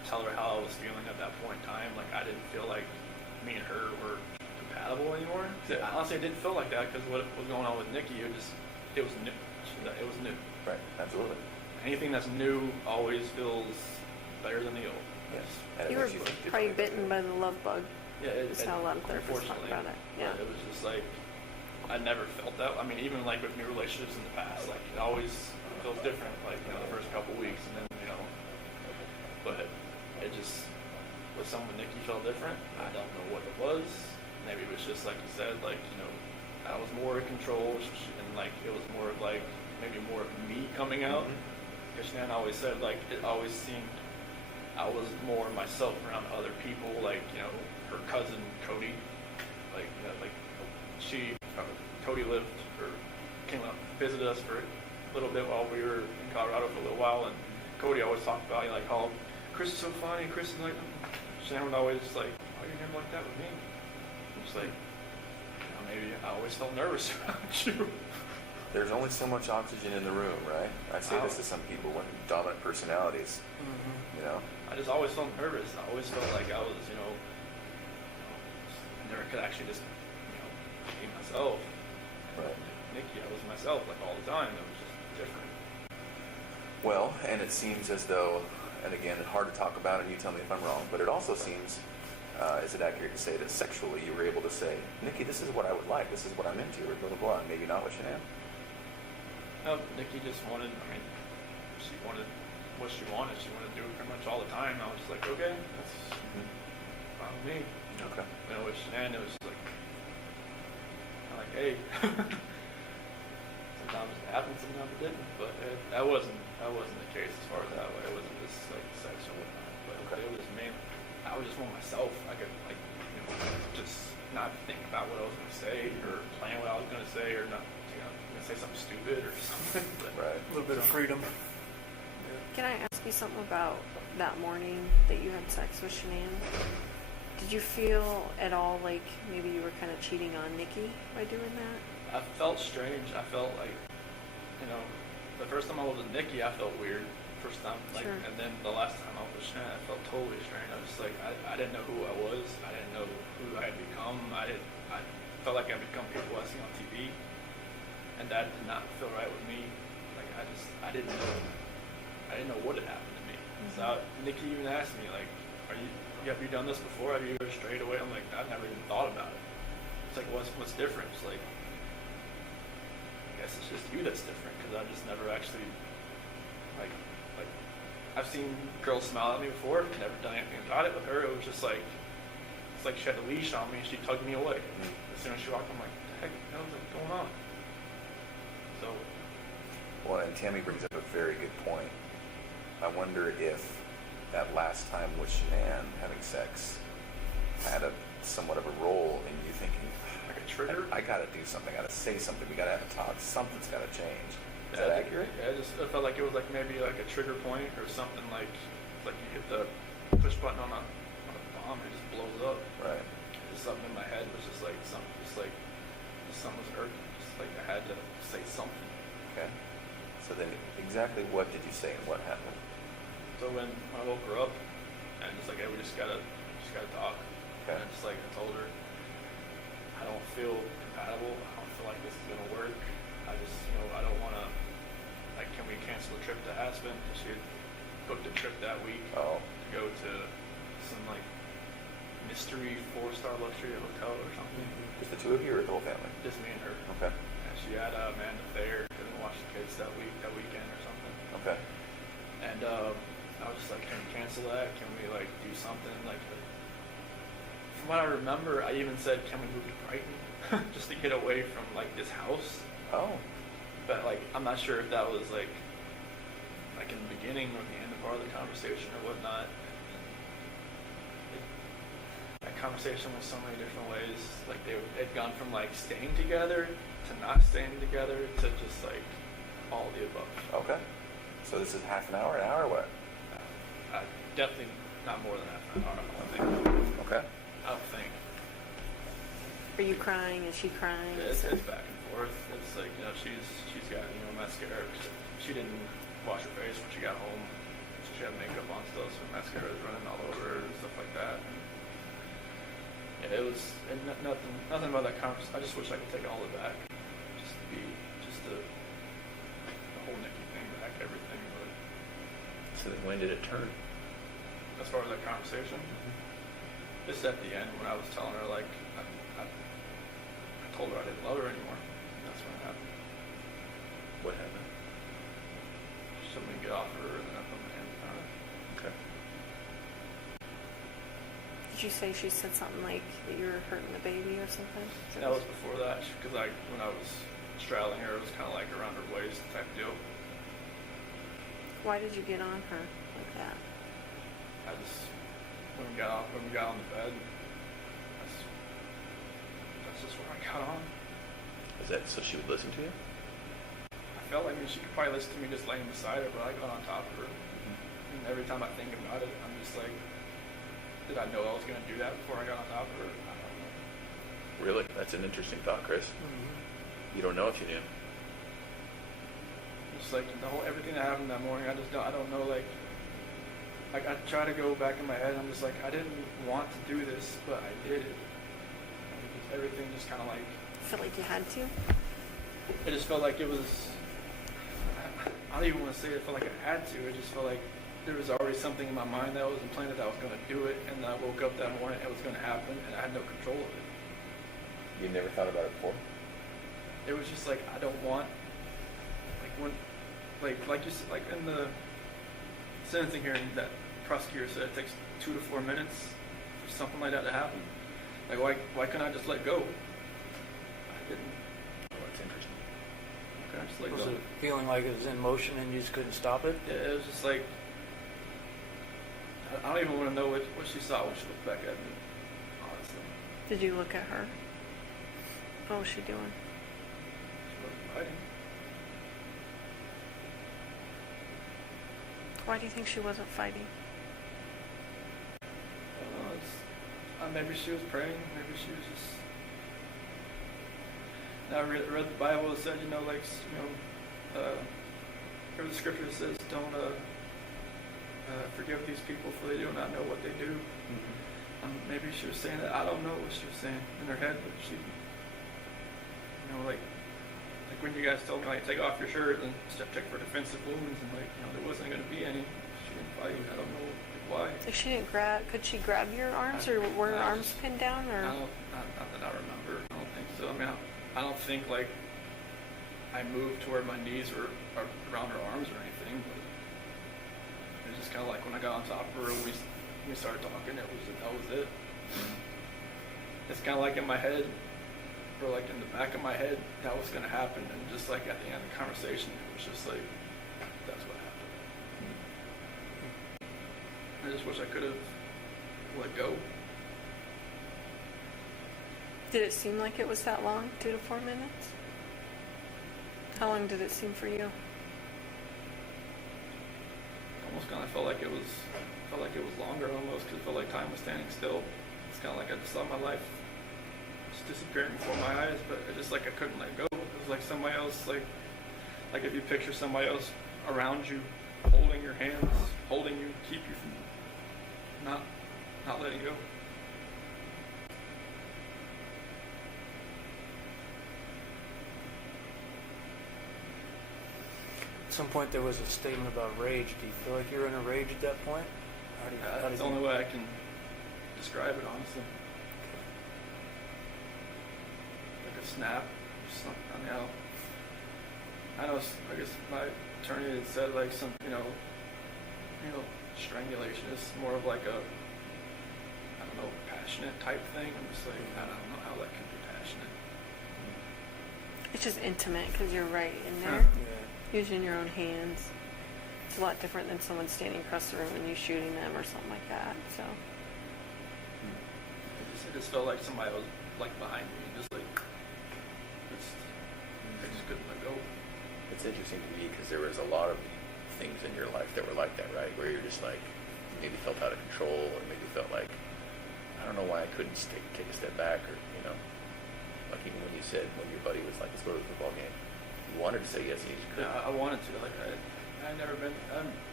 tell her how I was feeling at that point in time. Like, I didn't feel like me and her were compatible anymore. Yeah. Honestly, I didn't feel like that because what was going on with Nikki, it was new. It was new. Right. Absolutely. Anything that's new always feels better than the old. Yes. And it You were makes you think probably differently. bitten by the love bug. Yeah, That's how a lot of therapists talk unfortunately, about it. Yeah. It was just like, I never felt that. I mean, even like with new relationships in the past, like it always feels different, like, you know, the first couple weeks and then, you know, but it just, with someone Nikki felt different. I don't know what it was. Maybe it was just like you said, like, you know, I was more in control and like it was more of like, maybe more of me coming out. Because Shanann always said, like, it always seemed I was more myself around other people, like, you know, her cousin Cody, like, you know, like Cody lived or came up, visited us for a little bit while we were in Colorado for a little while, and Cody always talked about, like, how Chris is so funny, Chris is like, Shanann would always like, oh, you're never like that with me. I'm just like, you know, maybe I always felt nervous around you. There's only so much oxygen in the room, right? I say this to some people when dominant personalities, you know. I just always felt nervous. I always felt like I was, you know, I never could actually just, you know, be myself. Right. Nikki, I was myself like all the time. It was just different. Well, and it seems as though, and again, hard to talk about, and you tell me if I'm wrong, but it also seems, is it accurate to say that sexually you were able to say, Nikki, this is what I would like, this is what I'm into, or blah, blah, blah, and maybe not with Shanann? No, Nikki just wanted, I mean, she wanted what she wanted. She wanted to do it pretty much all the time. I was just like, okay, that's fine with me. You know, Okay. You know, with Shanann, it was like, I'm like, hey. Sometimes it happened, sometimes it didn't. But that wasn't the case as far as that way. It wasn't just like sex or whatnot. But Okay. it was mainly, I was just more myself. I could, like, you know, just not think about what I was going to say or plan what I was going to say or not, you know, going to say something stupid or something. But, Right. A little bit of freedom. Can I ask you something about that morning that you had sex with Shanann? Did you feel at all like maybe you were kind of cheating on Nikki by doing that? I felt strange. I felt like, you know, the first time I was with Nikki, I felt weird. First time, like, Sure. and then the last time I was with Shanann, I felt totally strange. I was just like, I didn't know who I was. I didn't know who I had become. I felt like I had become people I see on TV, and that did not feel right with me. Like, I didn't know what had happened to me. So Nikki even asked me, like, have you done this before? Have you ever strayed away? I'm like, I've never even thought about it. It's like, what's different? It's like, I guess it's just you that's different, because I've just never actually, like, I've seen girls smile at me before, never done anything about it. With her, it was just like, it's like she had a leash on me and she tugged me away. As soon as she walked, I'm like, what the heck, what's going on? So, Well, and Tammy brings up a very good point. I wonder if that last time with Shanann having sex had a somewhat of a role in you thinking, like a trigger? I gotta do something, I gotta say something, we gotta have a talk, something's gotta change. Is Yeah, that accurate? Yeah, I felt like it was like maybe like a trigger point or something, like you hit the push button on a bomb and it just blows up. Right. Just something in my head was just like something was irking. Just like I had to say something. Okay. So then exactly what did you say and what happened? So when I woke her up and just like, hey, we just gotta talk. Okay. And just like I told her, I don't feel compatible. I don't feel like this is gonna work. I just, you know, I don't wanna, like, can we cancel the trip to Aspen? And she had booked a trip that week Oh. to go to some like mystery 4-star luxury hotel or something. Just the two of you or the whole family? Just me and her. Okay. And she had Amanda Thayer, couldn't watch the kids that weekend or something. Okay. And I was just like, can we cancel that? Can we like do something? Like, from what I remember, I even said, can we move to Brighton just to get away from like this house? Oh. But like, I'm not sure if that was like in the beginning or the end of part of the conversation or whatnot. That conversation was so many different ways. Like they'd gone from like staying together to not staying together to just like all of the above. Okay. So this is half an hour, or what? Definitely not more than half an hour, I don't think. Okay. I don't think. Are you crying? Is she crying? It's back and forth. It's like, you know, she's got, you know, mascara. She didn't wash her face when she got home. she had makeup on still, so mascara was running all over her and stuff like that. And it was nothing about that conversation. I just wish I could take all of it back. Just the whole Nikki thing back, everything. But So then when did it turn? as far as that conversation, just at the end when I was telling her like I told her I didn't love her anymore. That's when it happened. What happened? She told me to get off her, and then I put my hand on it. Okay. Did you say she said something like that you were hurting the baby or something? That was before that, because when I was straddling her, it was kind of like around her waist type deal. Why did you get on her like that? I just when we got on the bed, that's just where I got on. Is that so she would listen to you? I felt like she could probably listen to me just laying beside her, but I got on top of her. And every time I think about it, I'm just like, did I know I was going to do that before I got on top of her? I don't know. Really? That's an interesting thought, Chris. You don't know if you knew. Just like everything that happened that morning, I don't know, like I try to go back in my head, I'm just like, I didn't want to do this, but I did it. Because everything just kind of like, Felt like you had to? it just felt like it was, I don't even want to say it felt like I had to, it just felt like there was already something in my mind that was implanted that I was going to do it, and I woke up that morning, it was going to happen, and I had no control of it. You never thought about it before? It was just like, I don't want, like when, like you said, like in the sentencing hearing, that prosecutor said it takes 2 to 4 minutes for something like that to happen. Like why couldn't I just let go? I didn't. Oh, that's interesting. Can I just let Was go? it feeling like it was in motion and you just couldn't stop it? Yeah, it was just like, I don't even want to know what she saw when she looked back at me, honestly. Did you look at her? What was she doing? She wasn't fighting. Why do you think she wasn't fighting? I don't know, maybe she was praying, maybe she was just... Now I read the Bible, it said, here's the scripture that says, don't forgive these people for they do not know what they do. Maybe she was saying that, I don't know what she was saying in her head, but she, like when you guys told me, like, take off your shirt and check for defensive wounds, and there wasn't going to be any. She didn't fight. I don't know why. So she didn't could she grab your arms, or were her arms pinned down, or? Not that I remember. I don't think so. I mean, I don't think like I moved to where my knees were around her arms or anything, but it was just kind of like when I got on top of her and we started talking, that was it. It's kind of like in my head, or like in the back of my head, that was going to happen, and just like at the end of the conversation, it was just like, that's what happened. I just wish I could have let go. Did it seem like it was that long, 2 to 4 minutes? How long did it seem for you? Almost kind of felt like it was longer almost, because it felt like time was standing still. It's kind of like I just saw my life just disappearing before my eyes, but it just like I couldn't let go. It was like somebody else, like if you picture somebody else around you, holding your hands, holding you, keep you from not letting go. At some point there was a statement about rage. Do you feel like you were in a rage at that point? That's the only way I can describe it, honestly. Like a snap. I know. I guess my attorney had said like some, strangulation is more of like a, I don't know, passionate type thing. I'm just like, I don't know how that can be passionate. It's just intimate because you're right in Huh. there, Yeah. using your own hands. It's a lot different than someone standing across the room and you shooting them or something like that. So It just felt like somebody was like behind me, just like, I just couldn't let go. It's interesting to me because there was a lot of things in your life that were like that, right? Where you're just like, maybe felt out of control, or maybe felt like, I don't know why I couldn't take a step back, or, like even when you said, when your buddy was like, let's go to the football game, you wanted to say yes, and you just couldn't. Yeah, I wanted to. Like I never been.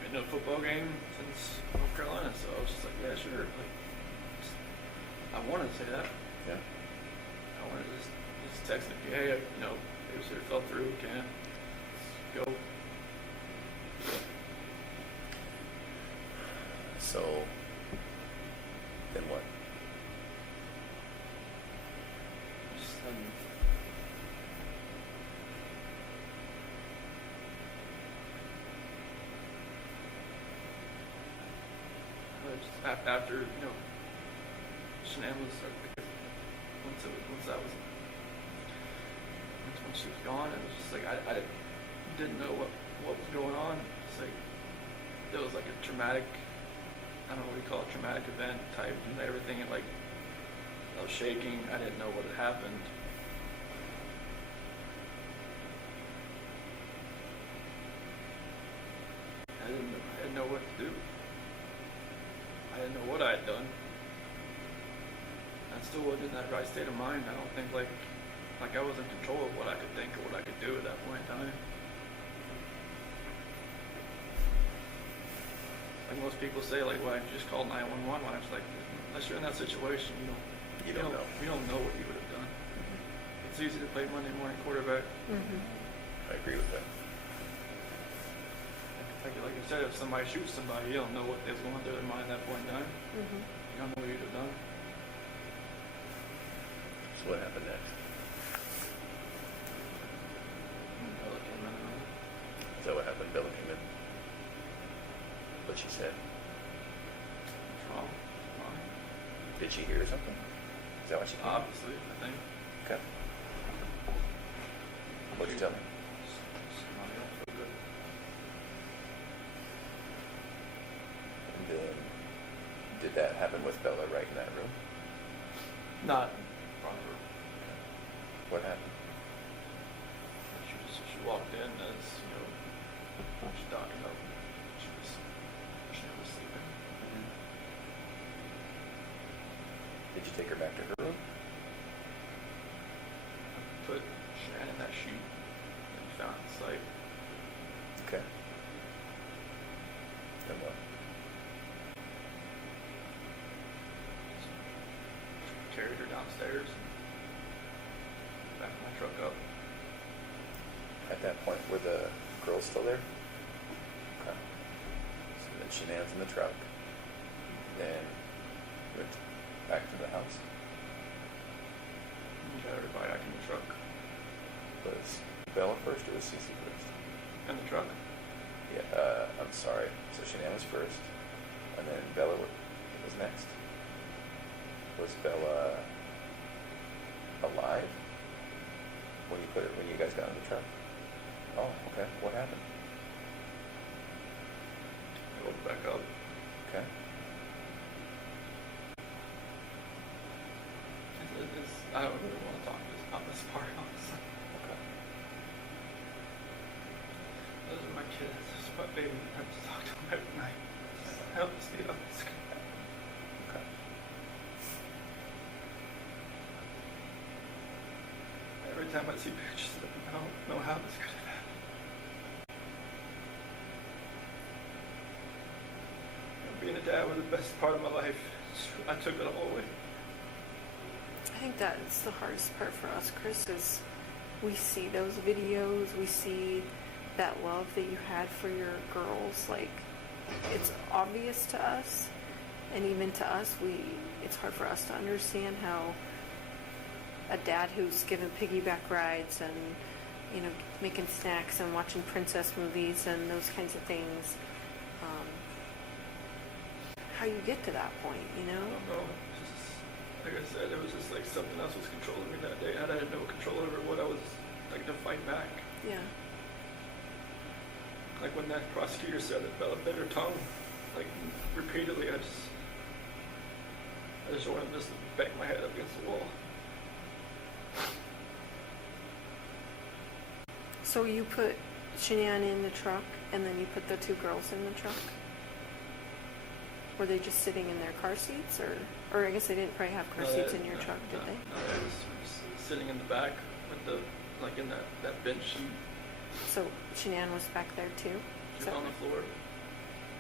been to a football game since North Carolina, so I was just like, yeah, sure. Like, I wanted to say that. Yeah. I wanted to just text Nikki, hey, you know, babysitter fell through, can't go. So, then what? Just, after, you know, Shanann was, when she was gone, it was just like, I didn't know what was going on. It's like, there was like a traumatic, I don't know what you call it, traumatic event type, and everything, and like, I was shaking, I didn't know what had happened. I didn't know what to do. I didn't know what I had done. I still wasn't in that right state of mind. I don't think like I was in control of what I could think or what I could do at that point in time. Like most people say, like, why don't you just call 911? When I was like, unless you're in that situation, you don't know. You don't know what you would have done. Mm-hmm. It's easy to play Monday morning quarterback. Mm-hmm. I agree with that. Like you said, if somebody shoots somebody, you don't know what is going through their mind at that point in time. Mm-hmm. You don't know what you'd have done. So what happened next? Bella came in. Is that what happened? Bella came in. What she said? What's wrong? Did she hear something? Is that why she came in? Obviously, I think. Okay. What'd you tell me? Somebody don't feel good. And then, did that happen with Bella right in that room? Not in front of her. What happened? She walked in as, you know, she's talking up. She was sleeping. Mm-hmm. Did you take her back to her room? Put Shanann in that sheet that you found in sight. Okay. Then what? Carried her downstairs and backed my truck up. At that point, were the girls still there? Okay. So then Shanann's in the truck. Then went back to the house. Got everybody back in the truck. Was Bella first or was Cece first? In the truck? Yeah, I'm sorry. So Shanann was first, and then Bella was next. Was Bella alive when you guys got in the truck? Oh, okay. What happened? I woke back up. Okay. I don't really want to talk about this part, honestly. Okay. Those are my kids. This is my baby. I have to talk to them every night. I have to stay up. Okay. Every time I see pictures of them, I don't know how this could have happened. You know, being a dad was the best part of my life. I took it all away. I think that's the hardest part for us, Chris, is we see those videos, we see that love that you had for your girls. Like, it's obvious to us, and even to us, it's hard for us to understand how a dad who's given piggyback rides and, you know, making snacks and watching princess movies and those kinds of things, how you get to that point, you know? I don't know. Like I said, it was just like something else was controlling me that day. I had no control over what I was like to fight back. Yeah. Like when that prosecutor said that Bella bit her tongue, like repeatedly, I just wanted to just bang my head up against the wall. So you put Shanann in the truck, and then you put the two girls in the truck? Were they just sitting in their car seats, or I guess they didn't probably have car seats in your truck, did they? No, I was sitting in the back with the, like in that bench sheet. So Shanann was back there too? She was on the floor.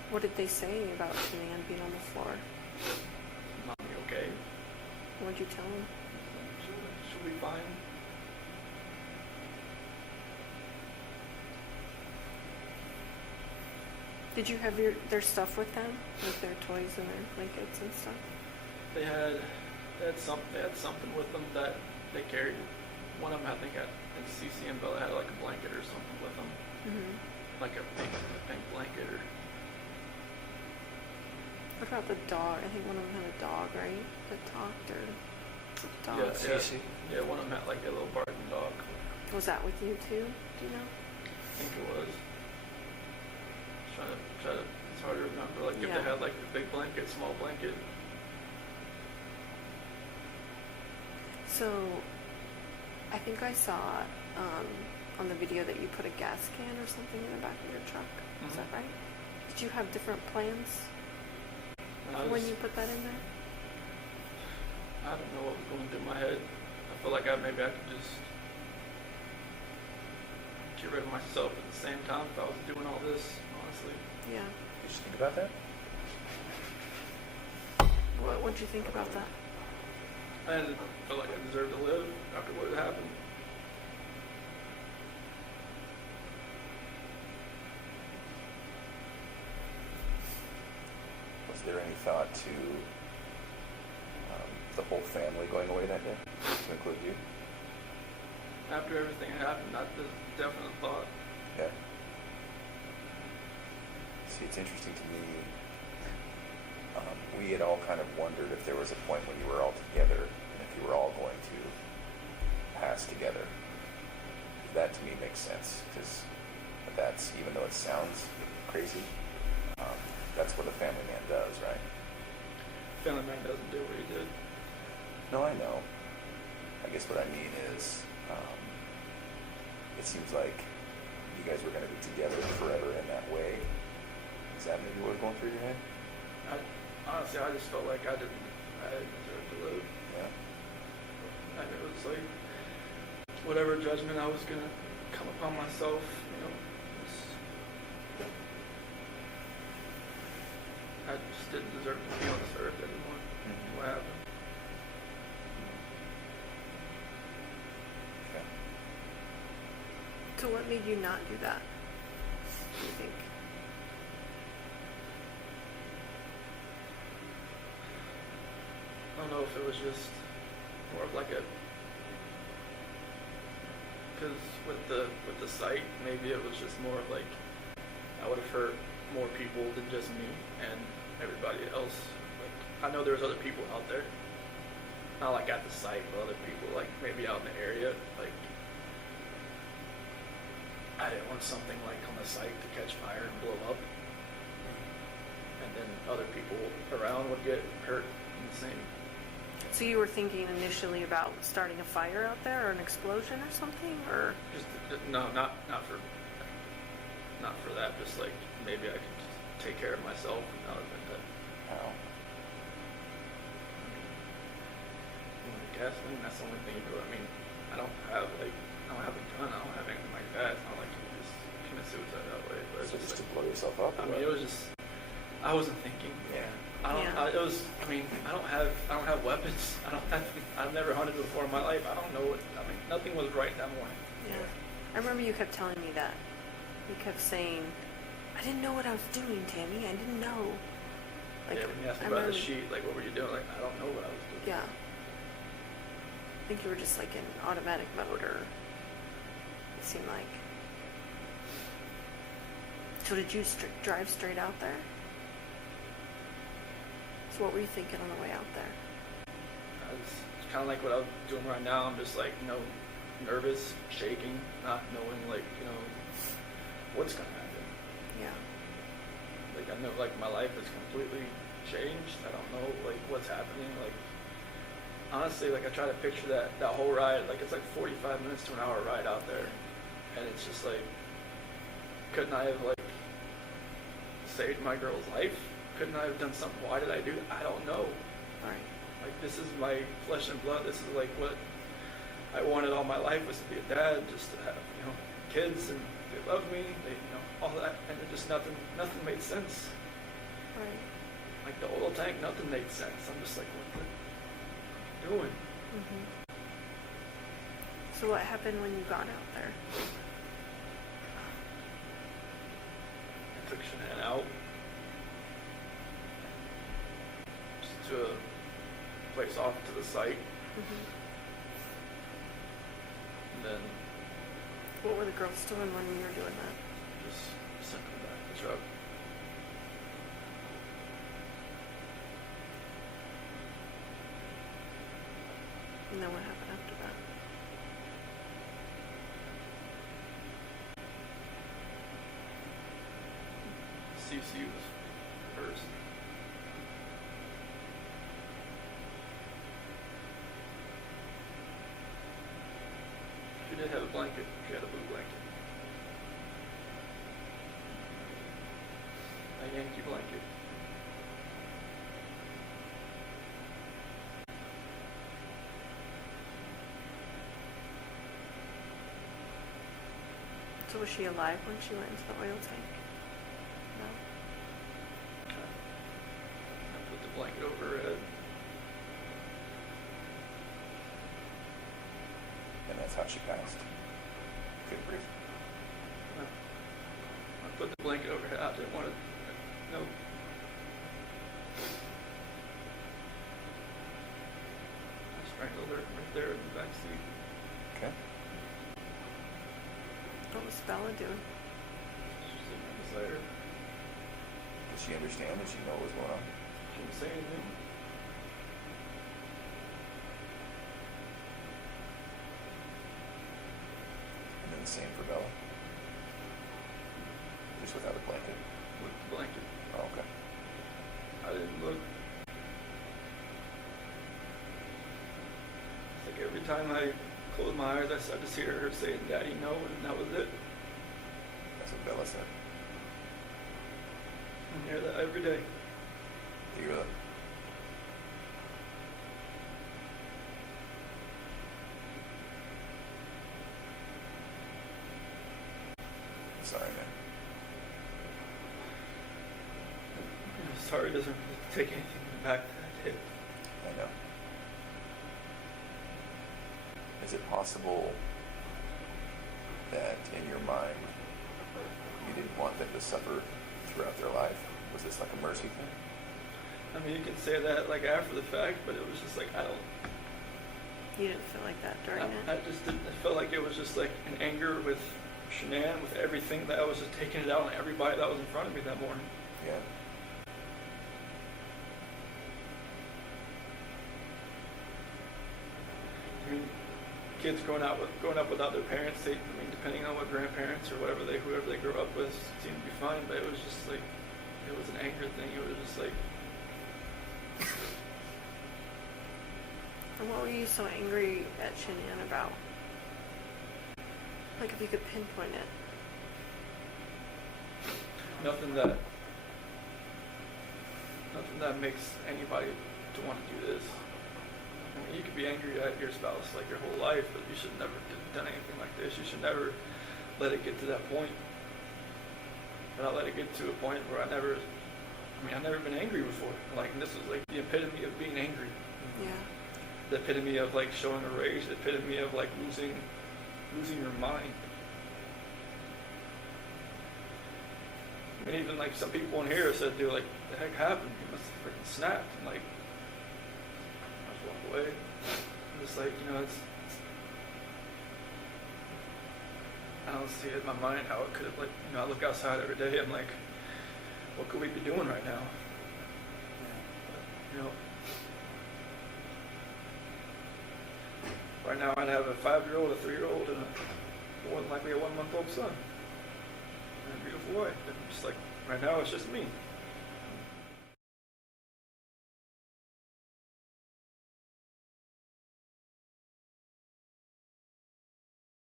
What did they say about Shanann being on the floor? Mommy, okay? What'd you tell them? She'll be fine. Did you have their stuff with them? Like their toys and their blankets and stuff? They had something with them that they carried. One of them, I think, at CC and Bella had like a blanket or something with them. Mm-hmm. Like a pink blanket or... What about the dog? I think one of them had a dog, right? That talked or... Dog. Yeah, one of them had like a little barking dog. Was that with you too? Do you know? I think it was. It's hard to remember. Like if Yeah. they had like the big blanket, small blanket. So, I think I saw on the video that you put a gas can or something in the back of your truck. Is that right? Did you have different plans when you put that in there? I don't know what was going through my head. I feel like maybe I could just get rid of myself at the same time if I was doing all this, honestly. Yeah. Did you think about that? What'd you think about that? I didn't feel like I deserved to live after what had happened. Was there any thought to the whole family going away that day, to include you? After everything had happened, that's a definite thought. Yeah. See, it's interesting to me. We had all kind of wondered if there was a point when you were all together and if you were all going to pass together. That to me makes sense because that's, even though it sounds crazy, that's what a family man does, right? Family man doesn't do what he did. No, I know. I guess what I mean is, it seems like you guys were going to be together forever in that way. Is that maybe what was going through your head? Honestly, I just felt like I didn't deserve to live. Yeah. And it was like, whatever judgment I was going to come upon myself, I just didn't deserve to be on this earth anymore. Mm-hmm. What happened? Okay. So what made you not do that? Do you think? I don't know if it was just more of like because with the site, maybe it was just more of like, I would have hurt more people than just me and everybody else. Like, I know there's other people out there, not like at the site, but other people like maybe out in the area. Like, I didn't want something like on the site to catch fire and blow up, and then other people around would get hurt in the same. So you were thinking initially about starting a fire out there or an explosion or something, or? Just no, not for that. Just like maybe I could just take care of myself and that would have been that. How? Gasoline, that's the only thing you do. I mean, I don't have a gun. I don't have anything like that. It's not like you can just commit suicide that way. But So it's just to like, blow yourself up? I mean, it was just, I wasn't thinking. Yeah. I don't. Yeah. I don't have weapons. I've never hunted before in my life. I don't know what. I mean, nothing was right that morning. Yeah. I remember you kept telling me that. You kept saying, I didn't know what I was doing, Tammy. I didn't know. Like, Yeah, when you asked me I about the remember- sheet, like what were you doing? Like I don't know what I was doing. Yeah. I think you were just like in automatic mode, or it seemed like. So did you drive straight out there? So what were you thinking on the way out there? It's kind of like what I'm doing right now. I'm just like, nervous, shaking, not knowing what's gonna happen. Yeah. Like I know like my life is completely changed. I don't know like what's happening. Like honestly, like I try to picture that whole ride. Like it's like 45 minutes to an hour ride out there, and it's just like, couldn't I have like saved my girl's life? Couldn't I have done something? Why did I do that? I don't know. Right. Like this is my flesh and blood. This is like what I wanted all my life, was to be a dad, just to have kids, and they loved me. They all that, and it just nothing made sense. Right. Like the oil tank, nothing made sense. I'm just like, what the doing? So what happened when you got out there? I took Shanann out just to a place off to the site, and then What were the girls doing when you were doing that? just sent them back to the truck. And then what happened after that? CC was first. She did have a blanket. She had a blue blanket. A Yankee blanket. So was she alive when she went into the oil tank? No. I put the blanket over her head. And that's how she passed. Couldn't breathe. I put the blanket over her head. I didn't want to. No. I strangled her right there in the back seat. Okay. What was Bella doing? She's sitting beside her. Did she understand? Did she know what was going on? She didn't say anything. And then the same for Bella? Just without a blanket? With the blanket. Oh, okay. I didn't look. It's like every time I closed my eyes, I just hear her saying, "Daddy, no," and that was it. That's what Bella said. I hear that every day. Do you really? Sorry, man. Sorry doesn't really take anything back to that hit. I know. Is it possible that in your mind you didn't want them to suffer throughout their life? Was this like a mercy thing? I mean, you can say that like after the fact, but it was just like, I don't. You didn't feel like that during it? I just didn't. I felt like it was just like an anger with Shanann, with everything, that I was just taking it out on everybody that was in front of me that morning. Yeah. I mean, kids growing up without their parents, I mean, depending on what grandparents or whoever they grew up with, seemed to be fine. But it was just like, it was an anger thing. It was just like. And what were you so angry at Shanann about? Like if you could pinpoint it. Nothing that makes anybody to want to do this. I mean, you could be angry at your spouse like your whole life, but you should never have done anything like this. You should never let it get to that point. But not let it get to a point where I've never been angry before. Like, and this was like the epitome of being angry. Yeah. The epitome of like showing a rage. The epitome of like losing your mind. I mean, even like some people in here said, dude, like, the heck happened? You must have freaking snapped. And like, I just walk away. I'm just like, I don't see it in my mind how it could have, like, I look outside every day. I'm like, what could we be doing right now? But, right now I'd have a 5-year-old, a 3-year-old, and more than likely a 1-month-old son. And a beautiful wife. And just like, right now it's just me.